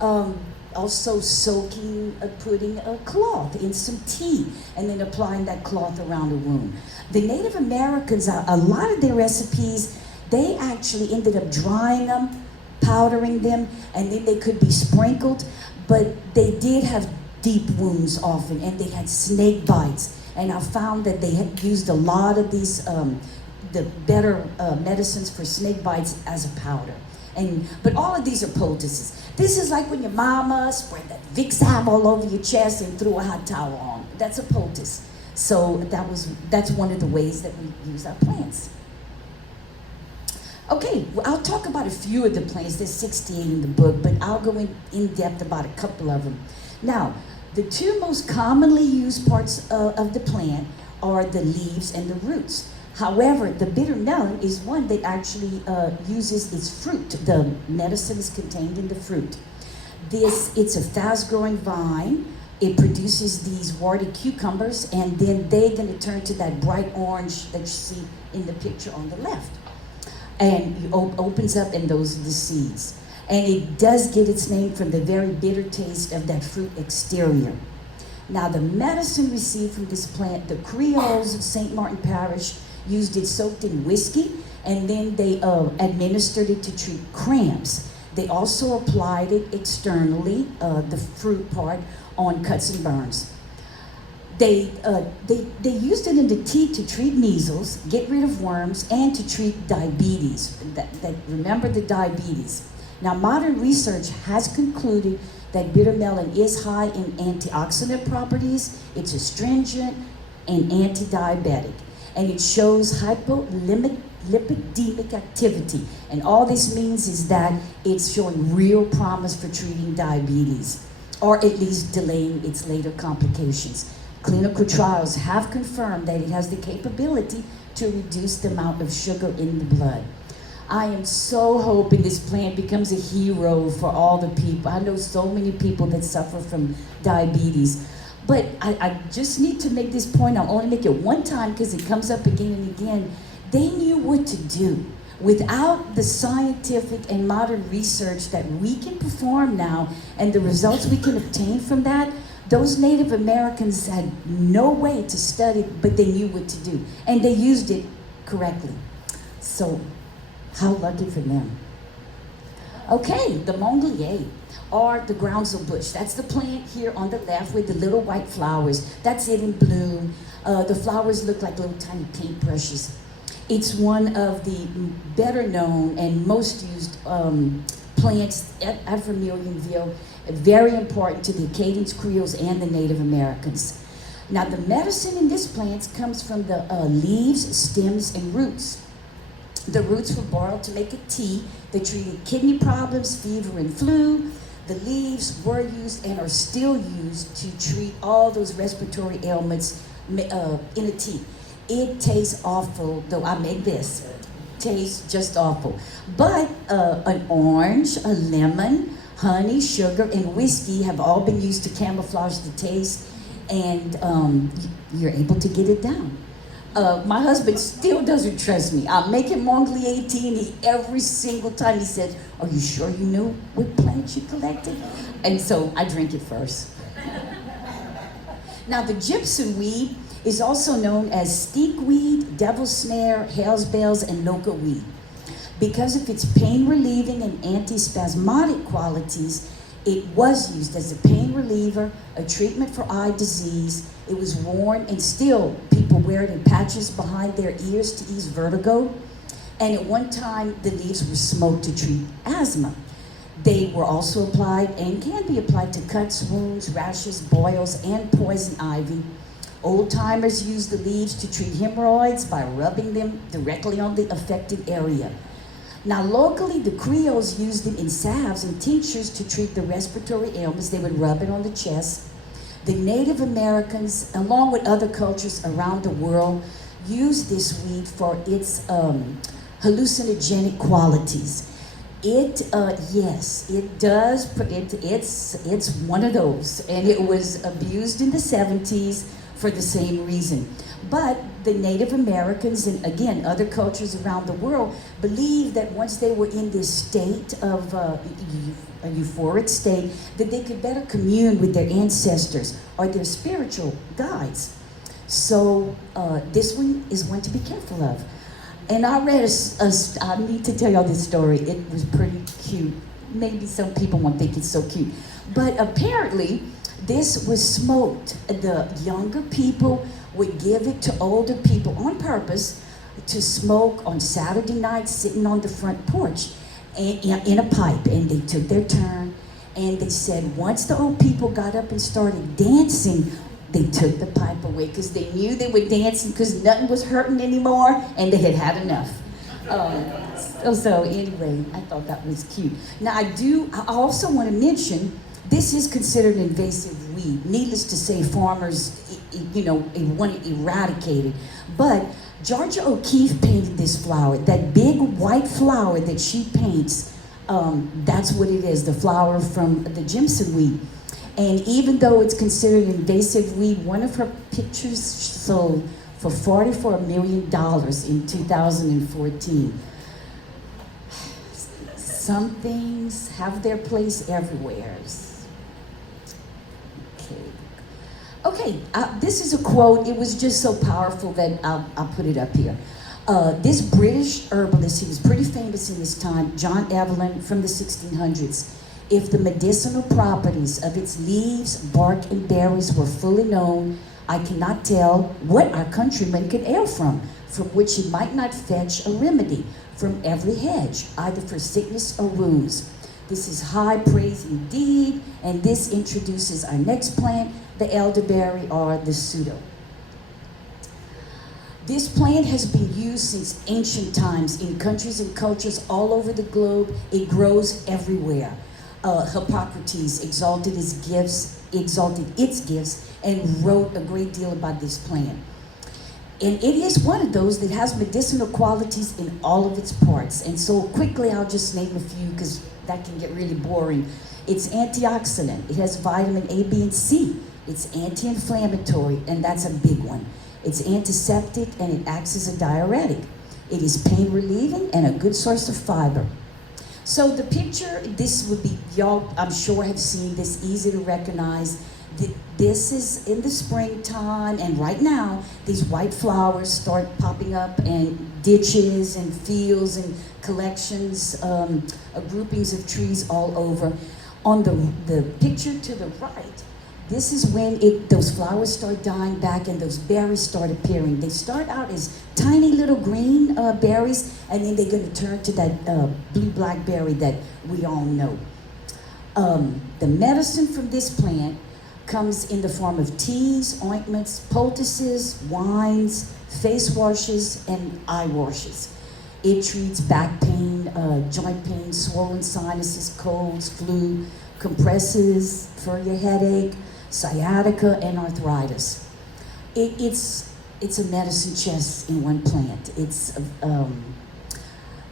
Also soaking, putting a cloth in some tea, and then applying that cloth around the wound. The Native Americans, a lot of their recipes, they actually ended up drying them, powdering them, and then they could be sprinkled, but they did have deep wounds often, and they had snake bites. And I found that they had used a lot of these the better medicines for snake bites as a powder. But all of these are poultices. This is like when your mama spread that Vicks salve all over your chest and threw a hot towel on. That's a poultice. So that's one of the ways that we use our plants. Okay, well, I'll talk about a few of the plants. There's 68 in the book, but I'll go in depth about a couple of them. Now, the two most commonly used parts of the plant are the leaves and the roots. However, the bitter melon is one that actually uses its fruit. The medicine is contained in the fruit. It's a fast-growing vine. It produces these warty cucumbers, and then they're going to turn to that bright orange that you see in the picture on the left. And it opens up, and those are the seeds. And it does get its name from the very bitter taste of that fruit exterior. Now, the medicine received from this plant, the Creoles of St. Martin Parish used it soaked in whiskey, and then they administered it to treat cramps. They also applied it externally, the fruit part, on cuts and burns. They used it in the tea to treat measles, get rid of worms, and to treat diabetes. Remember the diabetes. Now, modern research has concluded that bitter melon is high in antioxidant properties, it's astringent and anti-diabetic, and it shows hypolipidemic activity. And all this means is that it's showing real promise for treating diabetes, or at least delaying its later complications. Clinical trials have confirmed that it has the capability to reduce the amount of sugar in the blood. I am so hoping this plant becomes a hero for all the people. I know so many people that suffer from diabetes. But I just need to make this point. I'll only make it one time because it comes up again and again. They knew what to do. Without the scientific and modern research that we can perform now and the results we can obtain from that, those Native Americans had no way to study, but they knew what to do. And they used it correctly. So, how lucky for them. Okay, the Monglier, or the groundsel bush. That's the plant here on the left with the little white flowers. That's it in bloom. The flowers look like little tiny paintbrushes. It's one of the better known and most used plants at Vermilionville. Very important to the Acadians, Creoles, and the Native Americans. Now, the medicine in this plant comes from the leaves, stems, and roots. The roots were boiled to make a tea that treated kidney problems, fever, and flu. The leaves were used and are still used to treat all those respiratory ailments in a tea. It tastes awful, though I make this. Tastes just awful. But an orange, a lemon, honey, sugar, and whiskey have all been used to camouflage the taste, and you're able to get it down. My husband still doesn't trust me. I'm making Monglier tea, and every single time he says, "Are you sure you know what plants you collected?" And so I drink it first. Now, the gypsum weed is also known as steekweed, devil's snare, hell's bells, and loca weed. Because of its pain-relieving and antispasmodic qualities, it was used as a pain reliever, a treatment for eye disease. It was worn, and still people wear it in patches behind their ears to ease vertigo. And at one time, the leaves were smoked to treat asthma. They were also applied and can be applied to cuts, wounds, rashes, boils, and poison ivy. Old-timers used the leaves to treat hemorrhoids by rubbing them directly on the affected area. Now, locally, the Creoles used it in salves and tinctures to treat the respiratory ailments. They would rub it on the chest. The Native Americans, along with other cultures around the world, used this weed for its hallucinogenic qualities. Yes, it does. It's one of those, and it was abused in the 70s for the same reason. But the Native Americans and again other cultures around the world believed that once they were in this state of a euphoric state, that they could better commune with their ancestors or their spiritual guides. So this one is one to be careful of. And I read I need to tell y'all this story. It was pretty cute. Maybe some people won't think it's so cute. But apparently, this was smoked. The younger people would give it to older people on purpose to smoke on Saturday night, sitting on the front porch and in a pipe. And they took their turn. And they said once the old people got up and started dancing, they took the pipe away because they knew they were dancing because nothing was hurting anymore and they had had enough. So anyway, I thought that was cute. Now I also want to mention, this is considered invasive weed. Needless to say, farmers, want it eradicated. But Georgia O'Keeffe painted this flower. That big white flower that she paints, that's what it is, the flower from the Jimson weed. And even though it's considered invasive weed, one of her pictures sold for $44 million in 2014. Some things have their place everywhere. Okay, this is a quote. It was just so powerful that I'll put it up here. This British herbalist, he was pretty famous in his time, John Evelyn from the 1600s. If the medicinal properties of its leaves, bark, and berries were fully known, I cannot tell what our countrymen could err from which he might not fetch a remedy from every hedge, either for sickness or wounds. This is high praise indeed, and this introduces our next plant, the elderberry or the pseudo. This plant has been used since ancient times in countries and cultures all over the globe. It grows everywhere. Hippocrates exalted its gifts, and wrote a great deal about this plant. And it is one of those that has medicinal qualities in all of its parts. And so quickly, I'll just name a few because that can get really boring. It's antioxidant. It has vitamin A, B, and C. It's anti-inflammatory, and that's a big one. It's antiseptic, and it acts as a diuretic. It is pain relieving and a good source of fiber. So the picture, this would be, y'all I'm sure have seen this, easy to recognize. This is in the springtime, and right now, these white flowers start popping up in ditches and fields and collections, groupings of trees all over. On the picture to the right, this is when those flowers start dying back and those berries start appearing. They start out as tiny little green berries, and then they're going to turn to that blue-black berry that we all know. The medicine from this plant comes in the form of teas, ointments, poultices, wines, face washes, and eye washes. It treats back pain, joint pain, swollen sinuses, colds, flu, compresses for your headache, sciatica, and arthritis. It's a medicine chest in one plant. It's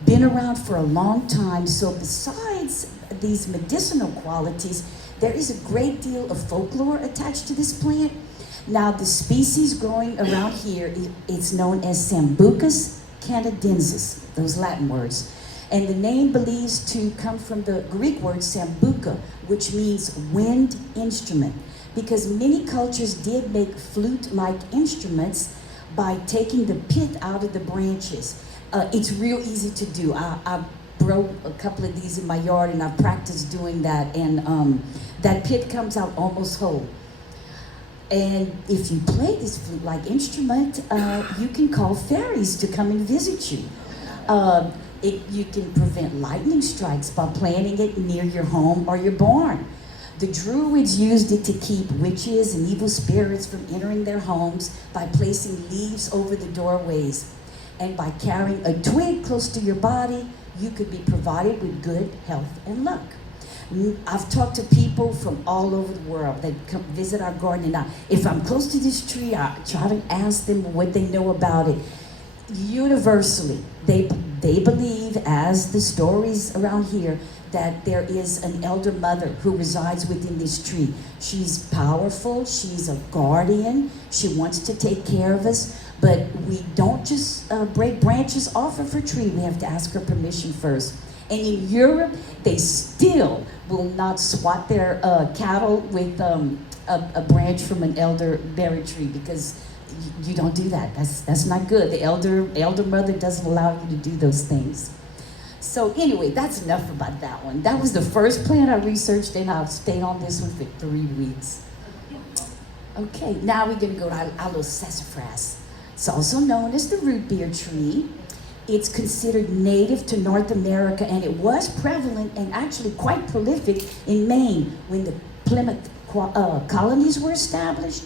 been around for a long time, so besides these medicinal qualities, there is a great deal of folklore attached to this plant. Now, the species growing around here, it's known as Sambucus canadensis, those Latin words. And the name believed to come from the Greek word sambuca, which means wind instrument, because many cultures did make flute-like instruments by taking the pith out of the branches. It's real easy to do. I broke a couple of these in my yard, and I've practiced doing that, and that pith comes out almost whole. And if you play this flute-like instrument, you can call fairies to come and visit you. You can prevent lightning strikes by planting it near your home or your barn. The Druids used it to keep witches and evil spirits from entering their homes by placing leaves over the doorways. And by carrying a twig close to your body, you could be provided with good health and luck. I've talked to people from all over the world that come visit our garden, and if I'm close to this tree, I try to ask them what they know about it. Universally, they believe, as the stories around here, that there is an elder mother who resides within this tree. She's powerful, she's a guardian, she wants to take care of us, but we don't just break branches off of her tree. We have to ask her permission first. And in Europe, they still will not swat their cattle with a branch from an elderberry tree, because you don't do that. That's not good. The elder mother doesn't allow you to do those things. So anyway, that's enough about that one. That was the first plant I researched, and I've stayed on this one for 3 weeks. Okay, now we're gonna go to our little sassafras. It's also known as the root beer tree. It's considered native to North America, and it was prevalent and actually quite prolific in Maine when the Plymouth colonies were established.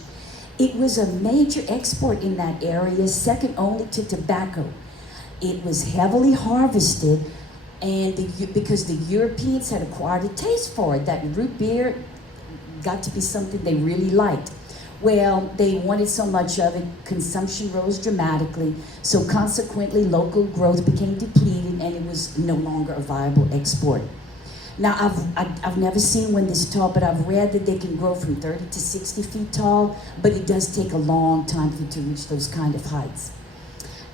It was a major export in that area, second only to tobacco. It was heavily harvested, and because the Europeans had acquired a taste for it, that root beer got to be something they really liked. Well, they wanted so much of it, consumption rose dramatically, so consequently local growth became depleted, and it was no longer a viable export. Now, I've never seen one this tall, but I've read that they can grow from 30 to 60 feet tall, but it does take a long time for it to reach those kind of heights.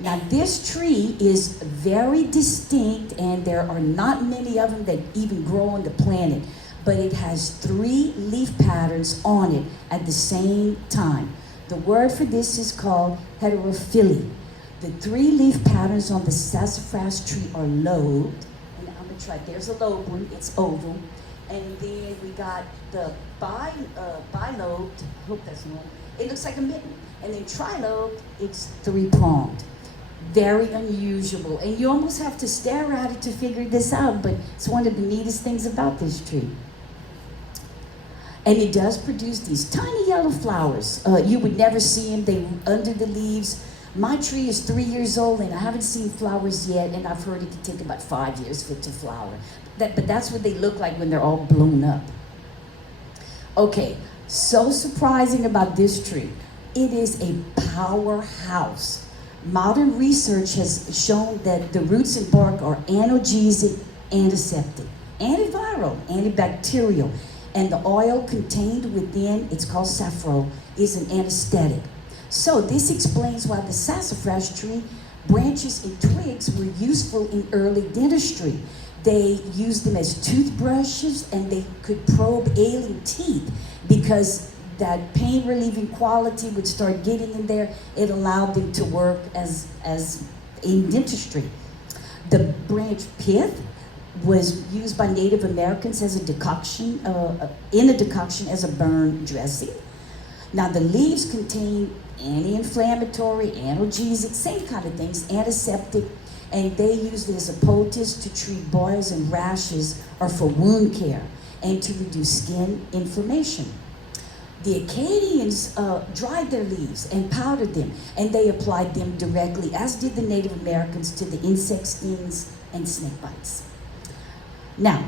Now, this tree is very distinct, and there are not many of them that even grow on the planet, but it has 3 leaf patterns on it at the same time. The word for this is called heterophyly. The 3 leaf patterns on the sassafras tree are lobed. And I'm gonna try, there's a lobe one, it's oval. And then we got the bilobed, hope that's normal. It looks like a mitten. And then trilobed, it's 3-pronged. Very unusual. And you almost have to stare at it to figure this out, but it's one of the neatest things about this tree. And it does produce these tiny yellow flowers. You would never see them. They're under the leaves. My tree is 3 years old, and I haven't seen flowers yet, and I've heard it could take about 5 years for it to flower. But that's what they look like when they're all blown up. Okay, so surprising about this tree. It is a powerhouse. Modern research has shown that the roots and bark are analgesic, antiseptic, antiviral, antibacterial, and the oil contained within, it's called saffron, is an anesthetic. So this explains why the sassafras tree branches and twigs were useful in early dentistry. They used them as toothbrushes, and they could probe ailing teeth because that pain relieving quality would start getting in there. It allowed them to work as in dentistry. The branch pith was used by Native Americans as a decoction, as a burn dressing. Now the leaves contain anti-inflammatory, analgesic, same kind of things, antiseptic, and they used it as a poultice to treat boils and rashes or for wound care and to reduce skin inflammation. The Acadians dried their leaves and powdered them, and they applied them directly, as did the Native Americans, to the insect stings and snake bites. Now,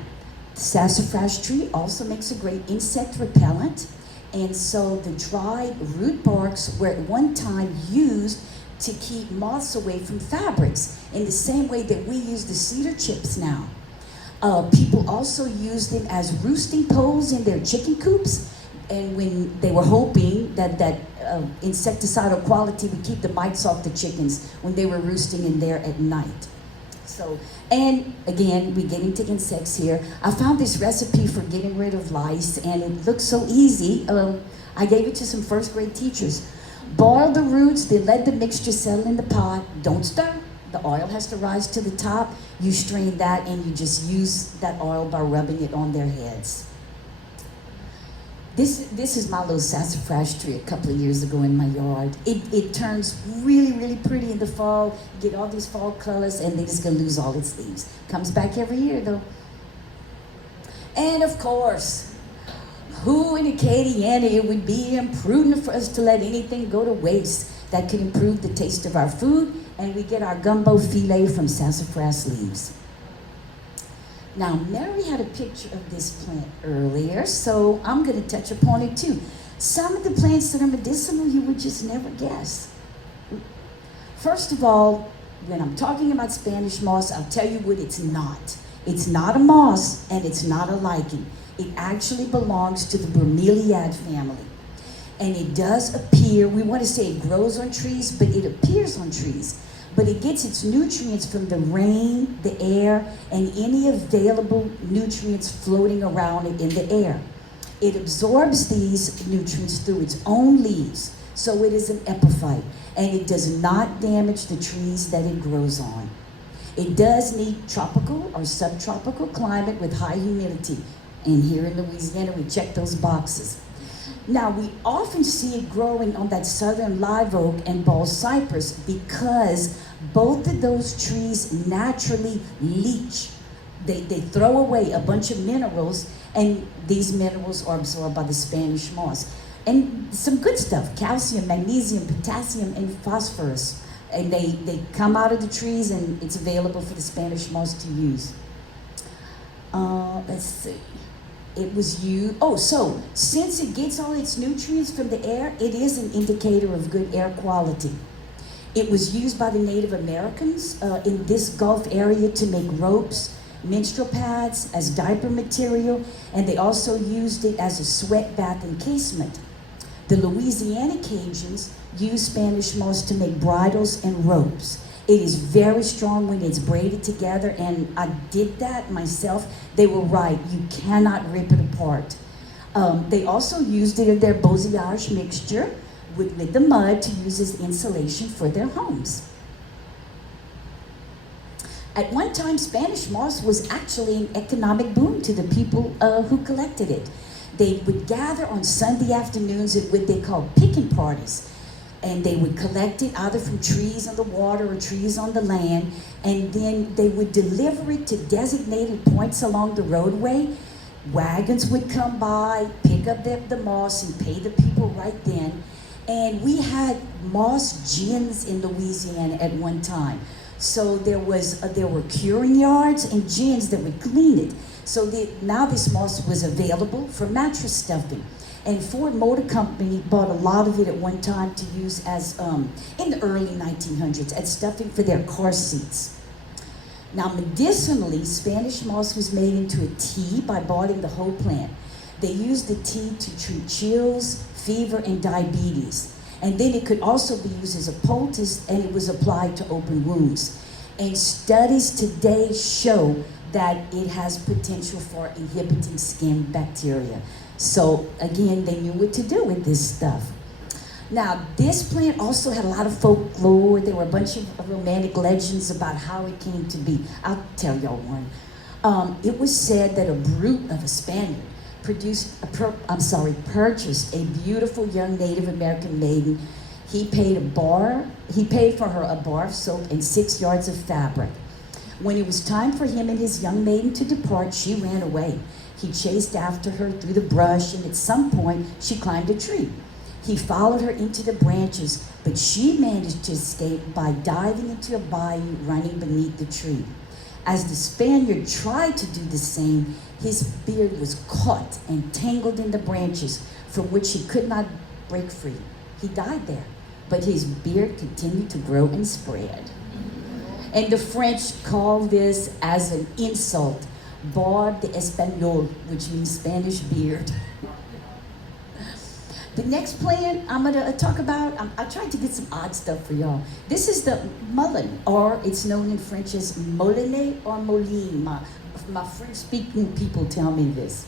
the sassafras tree also makes a great insect repellent, and so the dried root barks were at one time used to keep moths away from fabrics, in the same way that we use the cedar chips now. People also use them as roosting poles in their chicken coops, and when they were hoping that insecticidal quality would keep the mites off the chickens when they were roosting in there at night. So, and again, we get into insects here. I found this recipe for getting rid of lice, and it looks so easy. I gave it to some first grade teachers. Boil the roots, then let the mixture settle in the pot. Don't stir. The oil has to rise to the top. You strain that, and you just use that oil by rubbing it on their heads. This is my little sassafras tree a couple of years ago in my yard. It turns really, really pretty in the fall. You get all these fall colors, and then it's gonna lose all its leaves. Comes back every year though. And of course, who in Acadiana, it would be imprudent for us to let anything go to waste. that could improve the taste of our food, and we get our gumbo filet from sassafras leaves. Now, Mary had a picture of this plant earlier, so I'm going to touch upon it too. Some of the plants that are medicinal you would just never guess. First of all, when I'm talking about Spanish moss, I'll tell you what it's not. It's not a moss and it's not a lichen. It actually belongs to the bromeliad family. And it does appear, we want to say it grows on trees, but it appears on trees. But it gets its nutrients from the rain, the air, and any available nutrients floating around it in the air. It absorbs these nutrients through its own leaves, so it is an epiphyte, and it does not damage the trees that it grows on. It does need tropical or subtropical climate with high humidity, and here in Louisiana we check those boxes. Now, we often see it growing on that southern live oak and bald cypress because both of those trees naturally leach. They throw away a bunch of minerals, and these minerals are absorbed by the Spanish moss. And some good stuff, calcium, magnesium, potassium, and phosphorus. And they come out of the trees, and it's available for the Spanish moss to use. Let's see. It was used, so since it gets all its nutrients from the air, it is an indicator of good air quality. It was used by the Native Americans in this Gulf area to make ropes, menstrual pads, as diaper material, and they also used it as a sweat bath encasement. The Louisiana Cajuns used Spanish moss to make bridles and ropes. It is very strong when it's braided together, and I did that myself. They were right, you cannot rip it apart. They also used it in their beaux-arts mixture with the mud to use as insulation for their homes. At one time, Spanish moss was actually an economic boon to the people who collected it. They would gather on Sunday afternoons at what they called picking parties. And they would collect it either from trees on the water or trees on the land, and then they would deliver it to designated points along the roadway. Wagons would come by, pick up the moss, and pay the people right then. And we had moss gins in Louisiana at one time. So there were curing yards and gins that would clean it. So now this moss was available for mattress stuffing. And Ford Motor Company bought a lot of it at one time to use as, in the early 1900s, as stuffing for their car seats. Now, medicinally, Spanish moss was made into a tea by boiling the whole plant. They used the tea to treat chills, fever, and diabetes. And then it could also be used as a poultice, and it was applied to open wounds. And studies today show that it has potential for inhibiting skin bacteria. So again, they knew what to do with this stuff. Now, this plant also had a lot of folklore. There were a bunch of romantic legends about how it came to be. I'll tell y'all one. It was said that a brute of a Spaniard purchased a beautiful young Native American maiden. He paid for her a bar of soap and 6 yards of fabric. When it was time for him and his young maiden to depart, she ran away. He chased after her through the brush, and at some point, she climbed a tree. He followed her into the branches, but she managed to escape by diving into a bayou running beneath the tree. As the Spaniard tried to do the same, his beard was caught and tangled in the branches from which he could not break free. He died there, but his beard continued to grow and spread. And the French call this as an insult, barbe d'Espagnol, which means Spanish beard. The next plant I'm gonna talk about, I tried to get some odd stuff for y'all. This is the mullein, or it's known in French as moline or moline. My French-speaking people tell me this.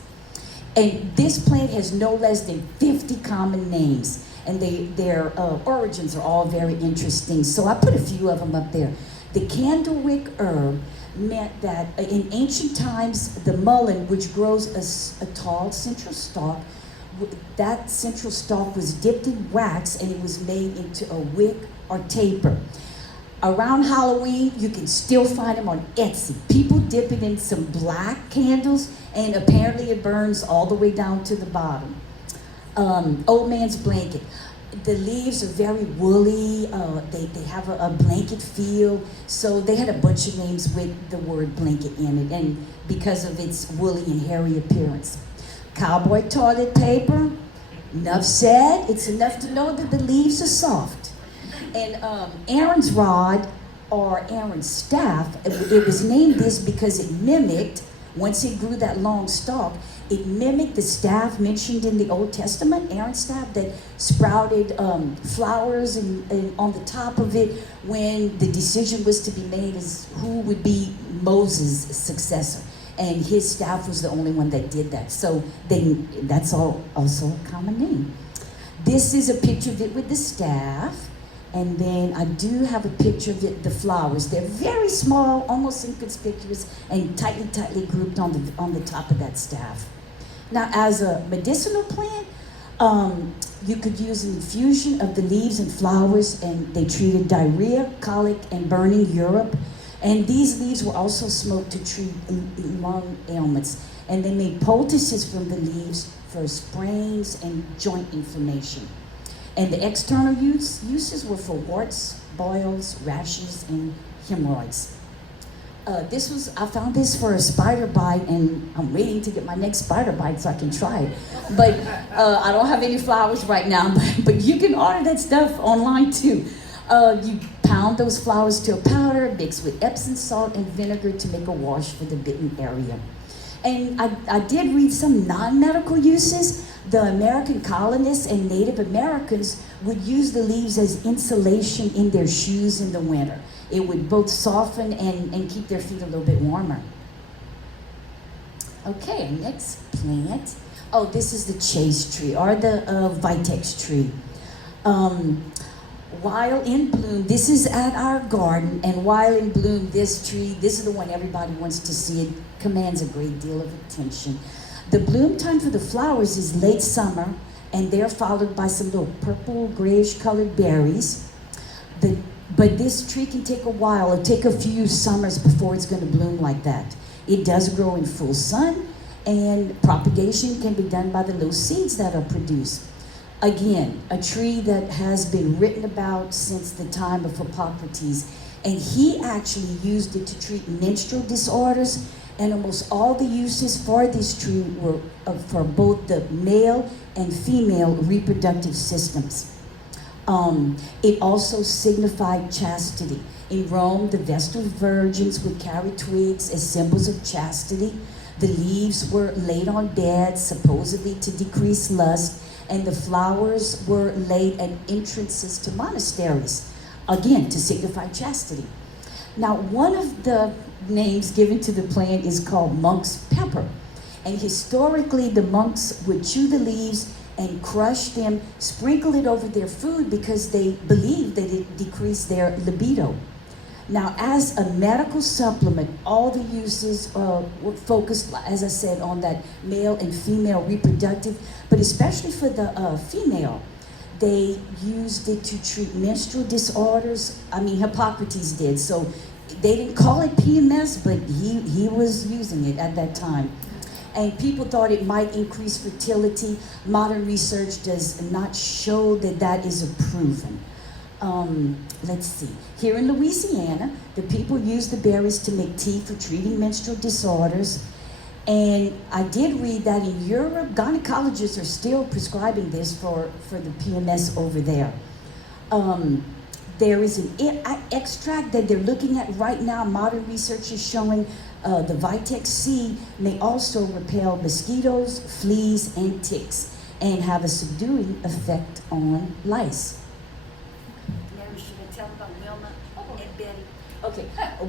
And this plant has no less than 50 common names, and their origins are all very interesting. So I put a few of them up there. The candlewick herb meant that in ancient times, the mullein, which grows a tall central stalk, that central stalk was dipped in wax and it was made into a wick or taper. Around Halloween, you can still find them on Etsy. People dip it in some black candles, and apparently it burns all the way down to the bottom. Old man's blanket. the leaves are very woolly. They have a blanket feel. So they had a bunch of names with the word blanket in it, and because of its woolly and hairy appearance. Cowboy toilet paper, enough said. It's enough to know that the leaves are soft. And Aaron's rod, or Aaron's staff, it was named this because it mimicked, once it grew that long stalk, it mimicked the staff mentioned in the Old Testament, Aaron's staff, that sprouted flowers and on the top of it when the decision was to be made as who would be Moses' successor. And his staff was the only one that did that. So that's also a common name. This is a picture of it with the staff. And then I do have a picture of it, the flowers. They're very small, almost inconspicuous, and tightly grouped on the top of that staff. Now, as a medicinal plant, you could use an infusion of the leaves and flowers, and they treated diarrhea, colic, and burning Europe. And these leaves were also smoked to treat lung ailments. And they made poultices from the leaves for sprains and joint inflammation. And the external uses were for warts, boils, rashes, and hemorrhoids. I found this for a spider bite, and I'm waiting to get my next spider bite so I can try it. But I don't have any flowers right now, but you can order that stuff online too. You pound those flowers to a powder, mix with Epsom salt and vinegar to make a wash for the bitten area. And I did read some non-medical uses. The American colonists and Native Americans would use the leaves as insulation in their shoes in the winter. It would both soften and keep their feet a little bit warmer. Okay, next plant. Oh, this is the chase tree, or the vitex tree. While in bloom, this is at our garden, and while in bloom, this tree, this is the one everybody wants to see. It commands a great deal of attention. The bloom time for the flowers is late summer, and they're followed by some little purple, grayish colored berries. But this tree can take a while, or take a few summers before it's going to bloom like that. It does grow in full sun, and propagation can be done by the little seeds that are produced. Again, a tree that has been written about since the time of Hippocrates, and he actually used it to treat menstrual disorders, and almost all the uses for this tree were for both the male and female reproductive systems. It also signified chastity. In Rome, the Vestal virgins would carry twigs as symbols of chastity. The leaves were laid on beds, supposedly to decrease lust, and the flowers were laid at entrances to monasteries, again, to signify chastity. Now, one of the names given to the plant is called monk's pepper. And historically, the monks would chew the leaves and crush them, sprinkle it over their food because they believed that it decreased their libido. Now, as a medical supplement, all the uses were focused, as I said, on that male and female reproductive, but especially for the female. They used it to treat menstrual disorders. I mean, Hippocrates did, so they didn't call it PMS, but he was using it at that time. And people thought it might increase fertility. Modern research does not show that that is proven. Let's see. Here in Louisiana, the people use the berries to make tea for treating menstrual disorders. And I did read that in Europe, gynecologists are still prescribing this for the PMS over there. There is an extract that they're looking at right now. Modern research is showing the Vitex C may also repel mosquitoes, fleas, and ticks, and have a subduing effect on lice. Mary, should I tell about Wilma and Betty? Okay,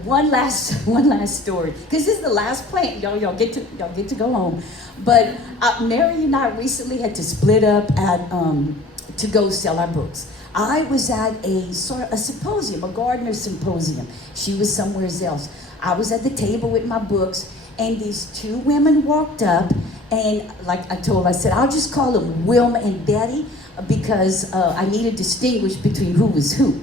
one last story, because this is the last plant. Y'all get to go home. But Mary and I recently had to split up to go sell our books. I was at a symposium, a gardener symposium. She was somewhere else. I was at the table with my books, and these two women walked up, and like I told her, I said, I'll just call them Wilma and Betty because I need to distinguish between who was who.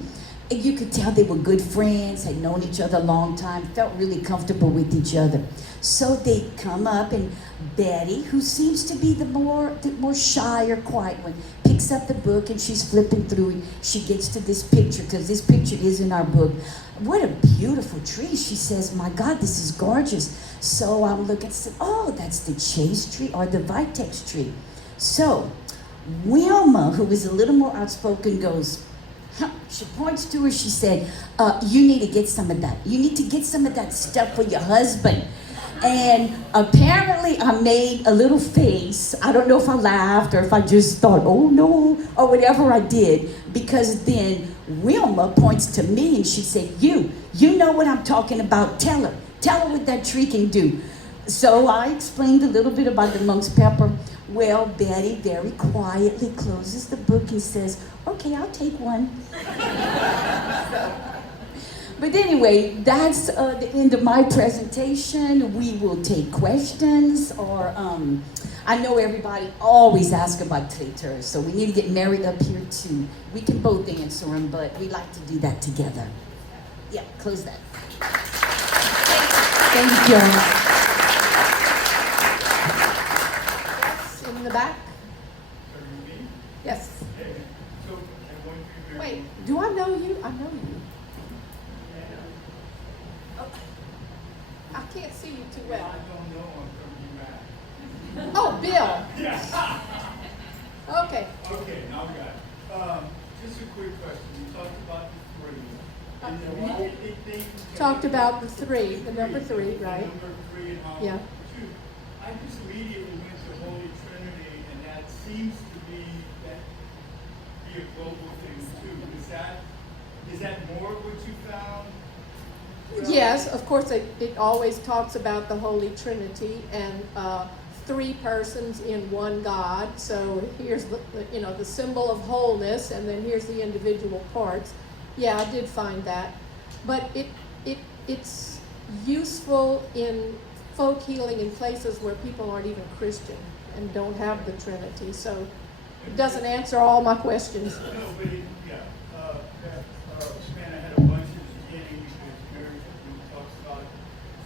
And you could tell they were good friends, had known each other a long time, felt really comfortable with each other. So they come up, and Betty, who seems to be the more shy or quiet one, picked picks up the book and she's flipping through it. She gets to this picture, because this picture is in our book. What a beautiful tree. She says, my God, this is gorgeous. So I'm looking and said, oh, that's the chase tree or the vitex tree. So Wilma, who is a little more outspoken, goes, huh. She points to her, she said, you need to get some of that. You need to get some of that stuff for your husband. And apparently I made a little face. I don't know if I laughed or if I just thought, oh no, or whatever I did. Because then Wilma points to me and she said, you know what I'm talking about. Tell her what that tree can do. So I explained a little bit about the monk's pepper. Well, Betty very quietly closes the book and says, okay, I'll take one. But anyway, that's the end of my presentation. We will take questions, or I know everybody always asks about traiteurs, so we need to get Mary up here too. We can both answer them, but we like to do that together. Yeah, close that. Thank you. Yes, in the back? Yes. Wait, do I know you? I know you. I can't see you too well. I don't know until you ask. Oh, Bill. Yes. Okay. Okay, now we got it. Just a quick question. You talked about the three. Is there We anything? talked about the three, the number three, right? Number three and how. Yeah. Two. I just immediately went to Holy Trinity, and that seems to be a global thing too. Is that more what you found? Yes, of course, it always talks about the Holy Trinity and three persons in one God. So here's the symbol of wholeness, and then here's the individual parts. Yeah, I did find that, but it's useful in folk healing in places where people aren't even Christian and don't have the Trinity. So it doesn't answer all my questions. No, but Savannah had a bunch at the beginning because Mary talks about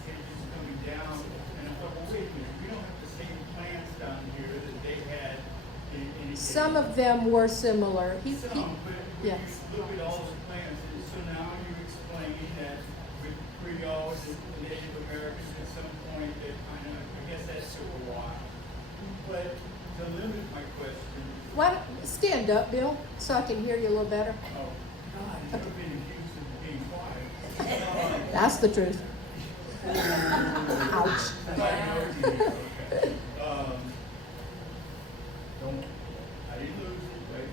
Acadians coming down, and I thought, well, wait a minute, we don't have the same plants down here that they had in Acadia. Some of them were similar. But when yes. you look at all those plants, and so now you explain that with Creoles and Native Americans at some point, they kind of, I guess that's took a while. But to limit my question. Why don't, stand up, Bill, so I can hear you a little better. Oh, God, I've never been accused of being quiet. That's the truth. Ouch. Don't, I didn't lose it, wait.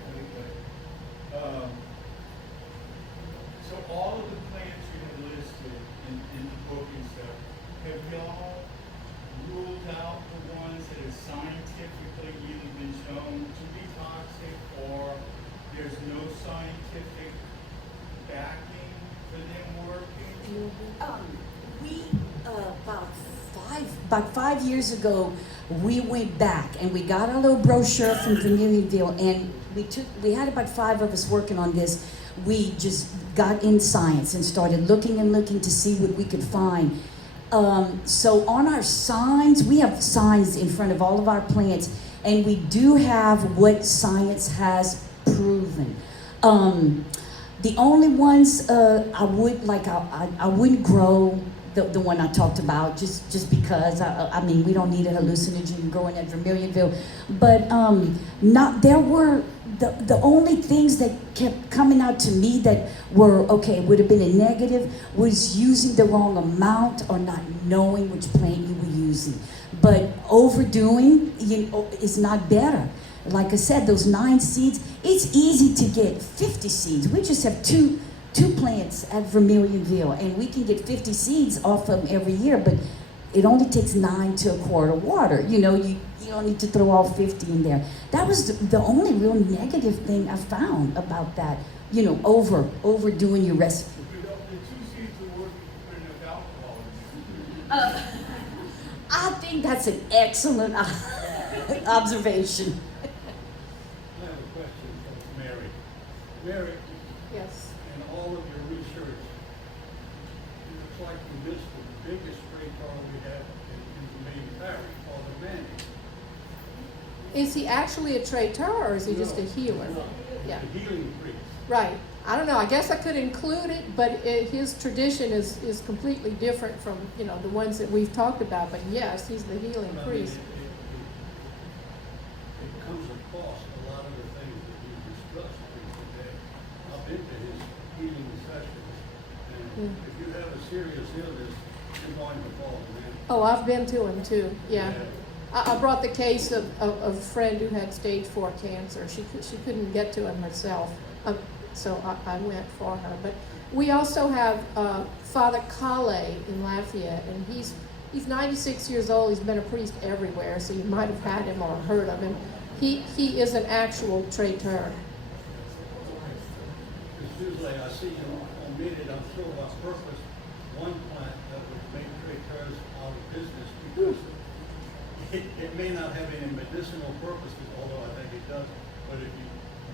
So all of the plants you have listed in the book and stuff, have y'all ruled out the ones that have scientifically either been shown to be toxic or there's no scientific backing for them working? We about 5 years ago, we went back and we got our little brochure from Vermilionville, and we had about 5 of us working on this. We just got in science and started looking to see what we could find. So on our signs, we have signs in front of all of our plants, and we do have what science has proven. The only ones I wouldn't grow the one I talked about just because I mean we don't need a hallucinogen growing at Vermilionville, but there were the only things that kept coming out to me that were okay would have been a negative was using the wrong amount or not knowing which plant you were using, but overdoing is not better. Like I said, those 9 seeds, it's easy to get 50 seeds. We just have two plants at Vermilionville, and we can get 50 seeds off of them every year, but it only takes 9 to a quart of water. You don't need to throw all 50 in there. That was the only real negative thing I found about that, overdoing your recipe. The 2 seeds are working to put enough alcohol in I think that's an excellent observation. I have a question for Mary. Mary, Yes. in all of your research, it looks like you missed the biggest traitor we have in the main parish, called the Mandy. Is he actually a traitor or is he just a healer? Yeah. The healing priest. Right. I don't know. I guess I could include it, but his tradition is completely different from, you know, the ones that we've talked about. But yes, he's the healing But I mean, priest. it comes across a lot of the things that you discussed here today. I've been to his healing sessions, and if you have a serious illness, you're going to fall in. Oh, I've been to him too. Yeah. I brought the case of a friend who had stage 4 cancer. She couldn't get to him herself, so I went for her. But we also have Father Calais in Lafayette, and he's 96 years old. He's been a priest everywhere, so you might have had him or heard of him. He is an actual traiteur. Because usually I see on media, I'm sure on purpose, one plant that would make traiteurs out of business because it may not have any medicinal purposes, although I think it does. But if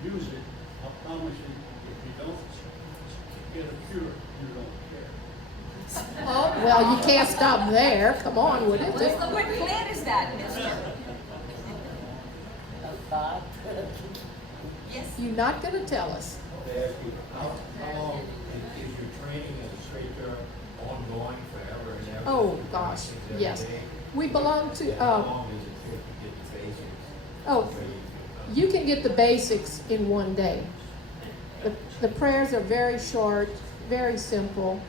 you use it, I promise you, if you don't get a cure, you don't care. Oh, well, you can't stop there. Come on, what is it? What plant is that, mister? Yes. You're not going to tell us. They ask you, how long is your training as a traitor ongoing forever and ever? Oh, gosh, Every yes. day? We belong to, How long does it take to get the basics? oh, you can get the basics in one day. The prayers are very short, very simple,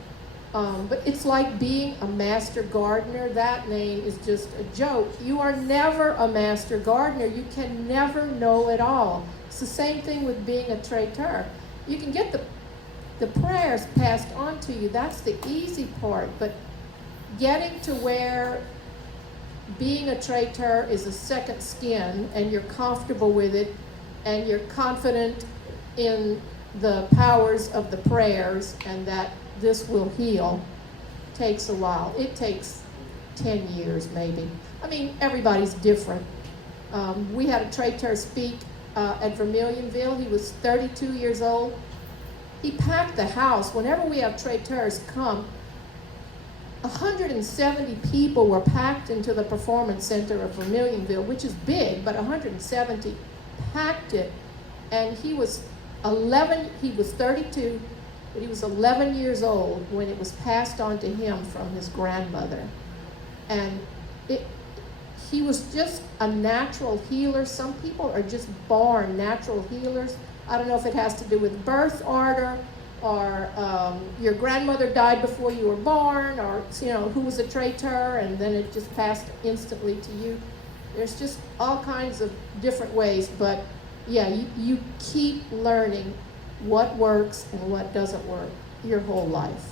but it's like being a master gardener. That name is just a joke. You are never a master gardener. You can never know it all. It's the same thing with being a traiteur. You can get the prayers passed on to you. That's the easy part, but getting to where being a traiteur is a second skin and you're comfortable with it and you're confident in the powers of the prayers and that this will heal takes a while. It takes 10 years maybe. I mean, everybody's different. We had a traiteur speak at Vermilionville. He was 32 years old. He packed the house. Whenever we have traiteurs come, 170 people were packed into the performance center of Vermilionville, which is big, but 170 packed it. And he was 32, but he was 11 years old when it was passed on to him from his grandmother. And he was just a natural healer. Some people are just born natural healers. I don't know if it has to do with birth order, or your grandmother died before you were born, or who was a traiteur and then it just passed instantly to you. There's just all kinds of different ways, but yeah, you keep learning what works and what doesn't work your whole life.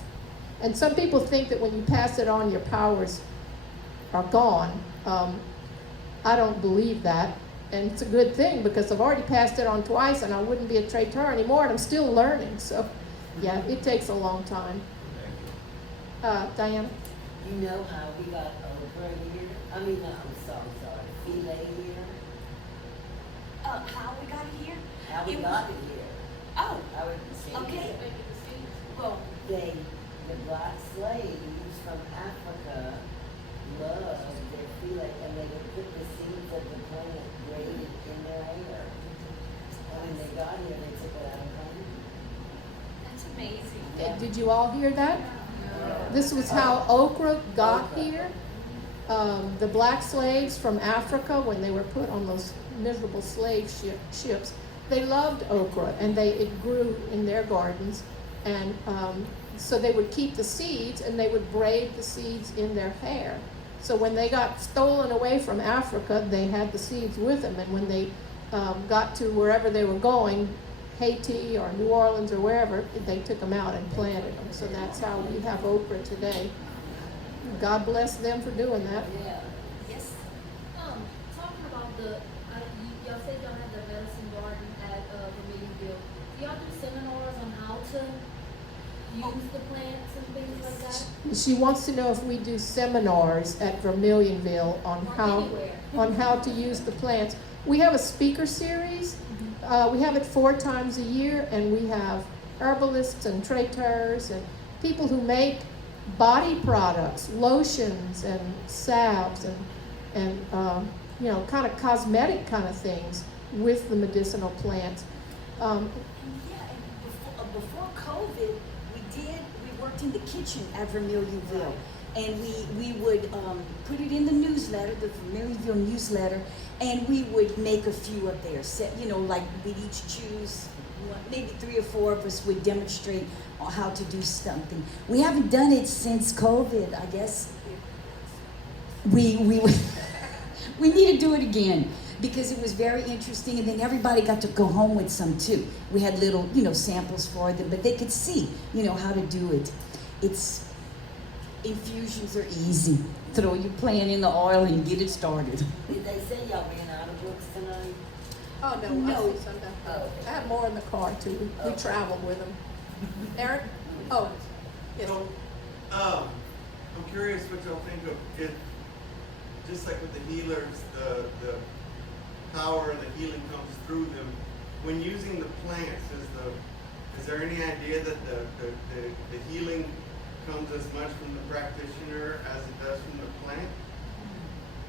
And some people think that when you pass it on, your powers are gone. I don't believe that. And it's a good thing because I've already passed it on twice and I wouldn't be a traiteur anymore and I'm still learning. So yeah, it takes a long time. Diana? You know how we got okra here? I mean, no, I'm sorry, filet here. How we got it here? How we It got it here? Oh, I would say. okay. Well, The black slaves from Africa loved their filet, and they would put the seeds of the plant grated in their hair. And when they got here, they took it out of home. that's amazing. Did you all hear that? This was how okra got here. The black slaves from Africa, when they were put on those miserable slave ships, they loved okra and it grew in their gardens. And so they would keep the seeds and they would braid the seeds in their hair. So when they got stolen away from Africa, they had the seeds with them. And when they got to wherever they were going, Haiti or New Orleans or wherever, they took them out and planted them. So that's how we have okra today. God bless them for doing that. Yeah. Yes. Talking about y'all said y'all had the medicine garden at Vermilionville. Do y'all do seminars on how to use the plants and things like that? She wants to know if we do seminars at Vermilionville on how to use the plants. We have a speaker series. We have it 4 times a year, and we have herbalists and traiteurs and people who make body products, lotions and salves and kind of cosmetic kind of things with the medicinal plants. Yeah, and before COVID, we worked in the kitchen at Vermilionville. And we would put it in the newsletter, the Vermilionville newsletter, and we would make a few up there. Like we'd each choose, maybe 3 or 4 of us would demonstrate on how to do something. We haven't done it since COVID, I guess. We we need to do it again because it was very interesting, and then everybody got to go home with some too. We had little, samples for them, but they could see, how to do it. Infusions are easy. Throw your plant in the oil and get it started. Did they say y'all ran out of books tonight? Oh, no, No. I see some down there. I have more in the car too. We traveled with them. Eric? Oh, yes. So, I'm curious what y'all think of it, just like with the healers, the power and the healing comes through them. When using the plants, is there any idea that the healing comes as much from the practitioner as it does from the plant?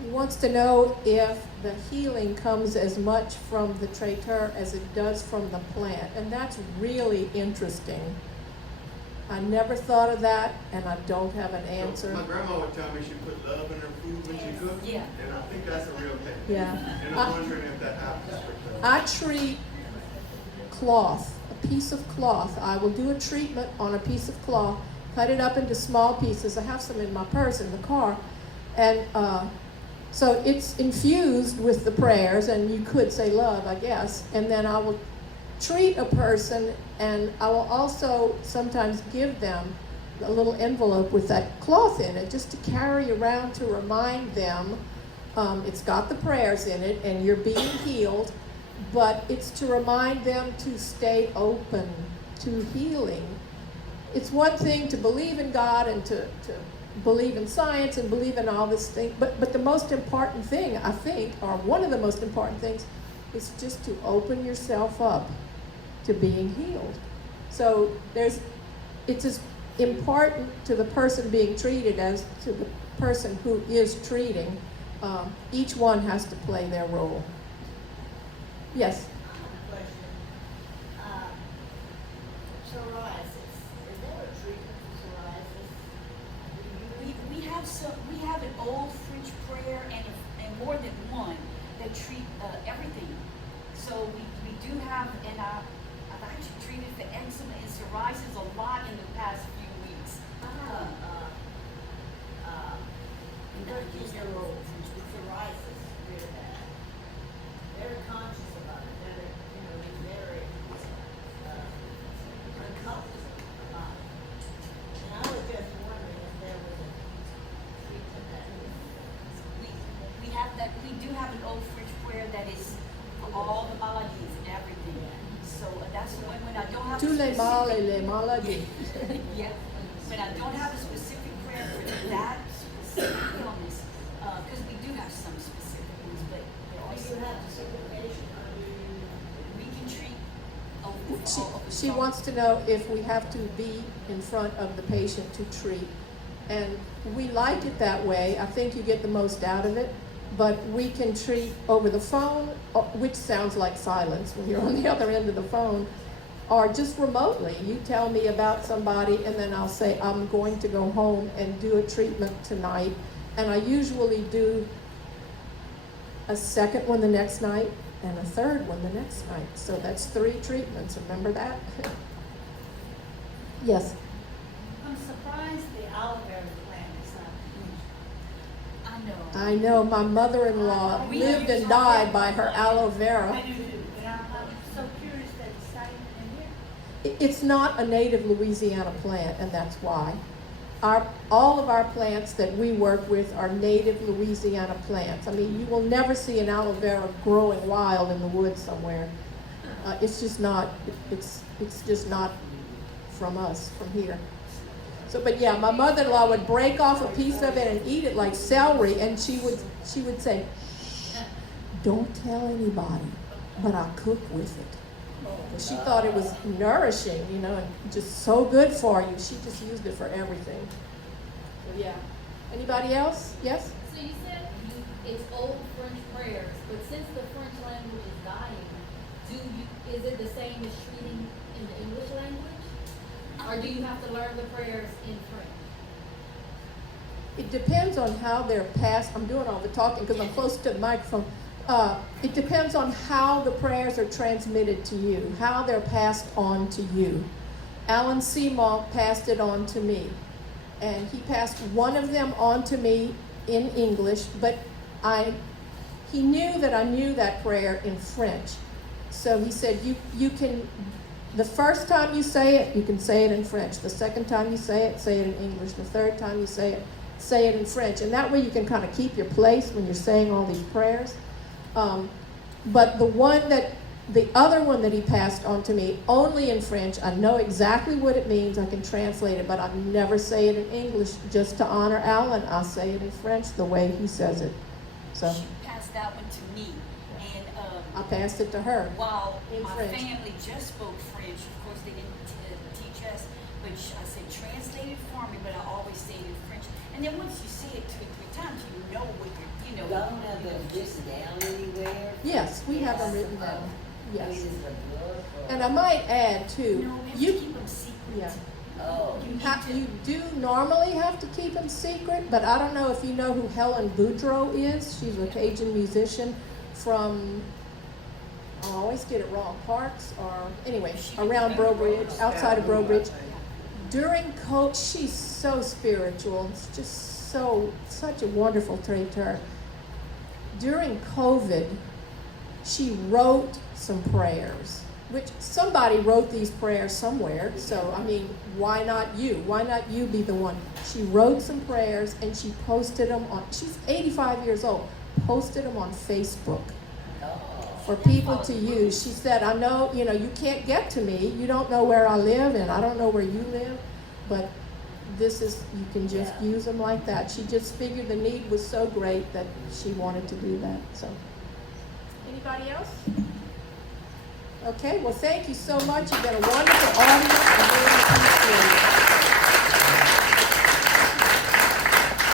He wants to know if the healing comes as much from the traiteur as it does from the plant. And that's really interesting. I never thought of that, and I don't have an answer. My grandma would tell me she put love in her food when she cooked, Yeah. and I think that's a real thing. Yeah. And I'm wondering if that happens with the... I treat cloth, a piece of cloth. I will do a treatment on a piece of cloth, cut it up into small pieces. I have some in my purse in the car. And so it's infused with the prayers, and you could say love, I guess. And then I will treat a person, and I will also sometimes give them a little envelope with that cloth in it, just to carry around to remind them it's got the prayers in it, and you're being healed, but it's to remind them to stay open to healing. It's one thing to believe in God and to believe in science and believe in all this thing, but the most important thing, I think, or one of the most important things, is just to open yourself up to being healed. So it's as important to the person being treated as to the person who is treating. Each one has to play their role. Yes? Question. Psoriasis. Is there a treatment for psoriasis? We have an old French prayer and more than one that treat everything. So we do have, and I've actually treated for eczema and psoriasis a lot in the past few weeks. In 13-year-olds with psoriasis, really bad. Very conscious about it. Very uncomfortable about it. And I was just wondering if there was a treatment that We do have an old French prayer that is for all the maladies and everything. So that's the one when I don't have Tous les specific- mâles et les maladies. Yeah, when I don't have a specific prayer for that specific illness, because we do have some specific ones, but there are you some have to see the patient. we can treat over She wants to know if we have to be in front of the patient to treat. And we like it that way. I think you get the most out of it. But we can treat over the phone, which sounds like silence when you're on the other end of the phone, or just remotely. You tell me about somebody, and then I'll say, I'm going to go home and do a treatment tonight. And I usually do a second one the next night and a third one the next night. So that's 3 treatments. Remember that? Yes. I'm surprised the aloe vera plant is not huge. I know. I know my mother-in-law We lived use and died by her aloe vera. I do too, and I'm so curious that it's not even in here. It's not a native Louisiana plant, and that's why. All of our plants that we work with are native Louisiana plants. I mean, you will never see an aloe vera growing wild in the woods somewhere. It's just not. It's just not from us, from here. So, but yeah, my mother-in-law would break off a piece of it and eat it like celery, and she would say, "Don't tell anybody, but I cook with it." She thought it was nourishing, and just so good for you. She just used it for everything. So yeah. Anybody else? Yes? So you said it's old French prayers, but since the French language is dying, is it the same as treating in the English language? Or do you have to learn the prayers in French? It depends on how they're passed. I'm doing all the talking because I'm close to the microphone. It depends on how the prayers are transmitted to you, how they're passed on to you. Alan Seymour passed it on to me, and he passed one of them on to me in English, but he knew that I knew that prayer in French. So he said, you can, the first time you say it, you can say it in French. The second time you say it in English. The third time you say it in French. And that way you can kind of keep your place when you're saying all these prayers. But the other one that he passed on to me, only in French. I know exactly what it means. I can translate it, but I never say it in English. Just to honor Alan, I say it in French the way he says it. So She passed that one to me, and I passed it to her. while in my French. family just spoke French, of course they didn't teach us, but I said translate it for me, but I always say it in French. And then once you say it 2 or 3 times, you know what Y'all don't have them written down anywhere? Yes, we have them written down. I mean, Yes. is it a book or? And I might add too, No, we have you to keep them secret. yeah. Oh. You do normally have to keep them secret, but I don't know if you know who Helen Boudreaux is. She's a Cajun musician from, I always get it wrong, Parks or, anyway, around Brobridge, outside of Brobridge. During COVID, she's so spiritual, it's just such a wonderful traiteur. During COVID, she wrote some prayers, which somebody wrote these prayers somewhere. So, I mean, why not you? Why not you be the one? She wrote some prayers and she posted them on, she's 85 years old, posted them on Facebook for people to use. She said, I know, you can't get to me. You don't know where I live and I don't know where you live, but this is, you can just use them like that. She just figured the need was so great that she wanted to do that, so. Anybody else? Okay, well, thank you so much. You've been a wonderful audience. I really appreciate it.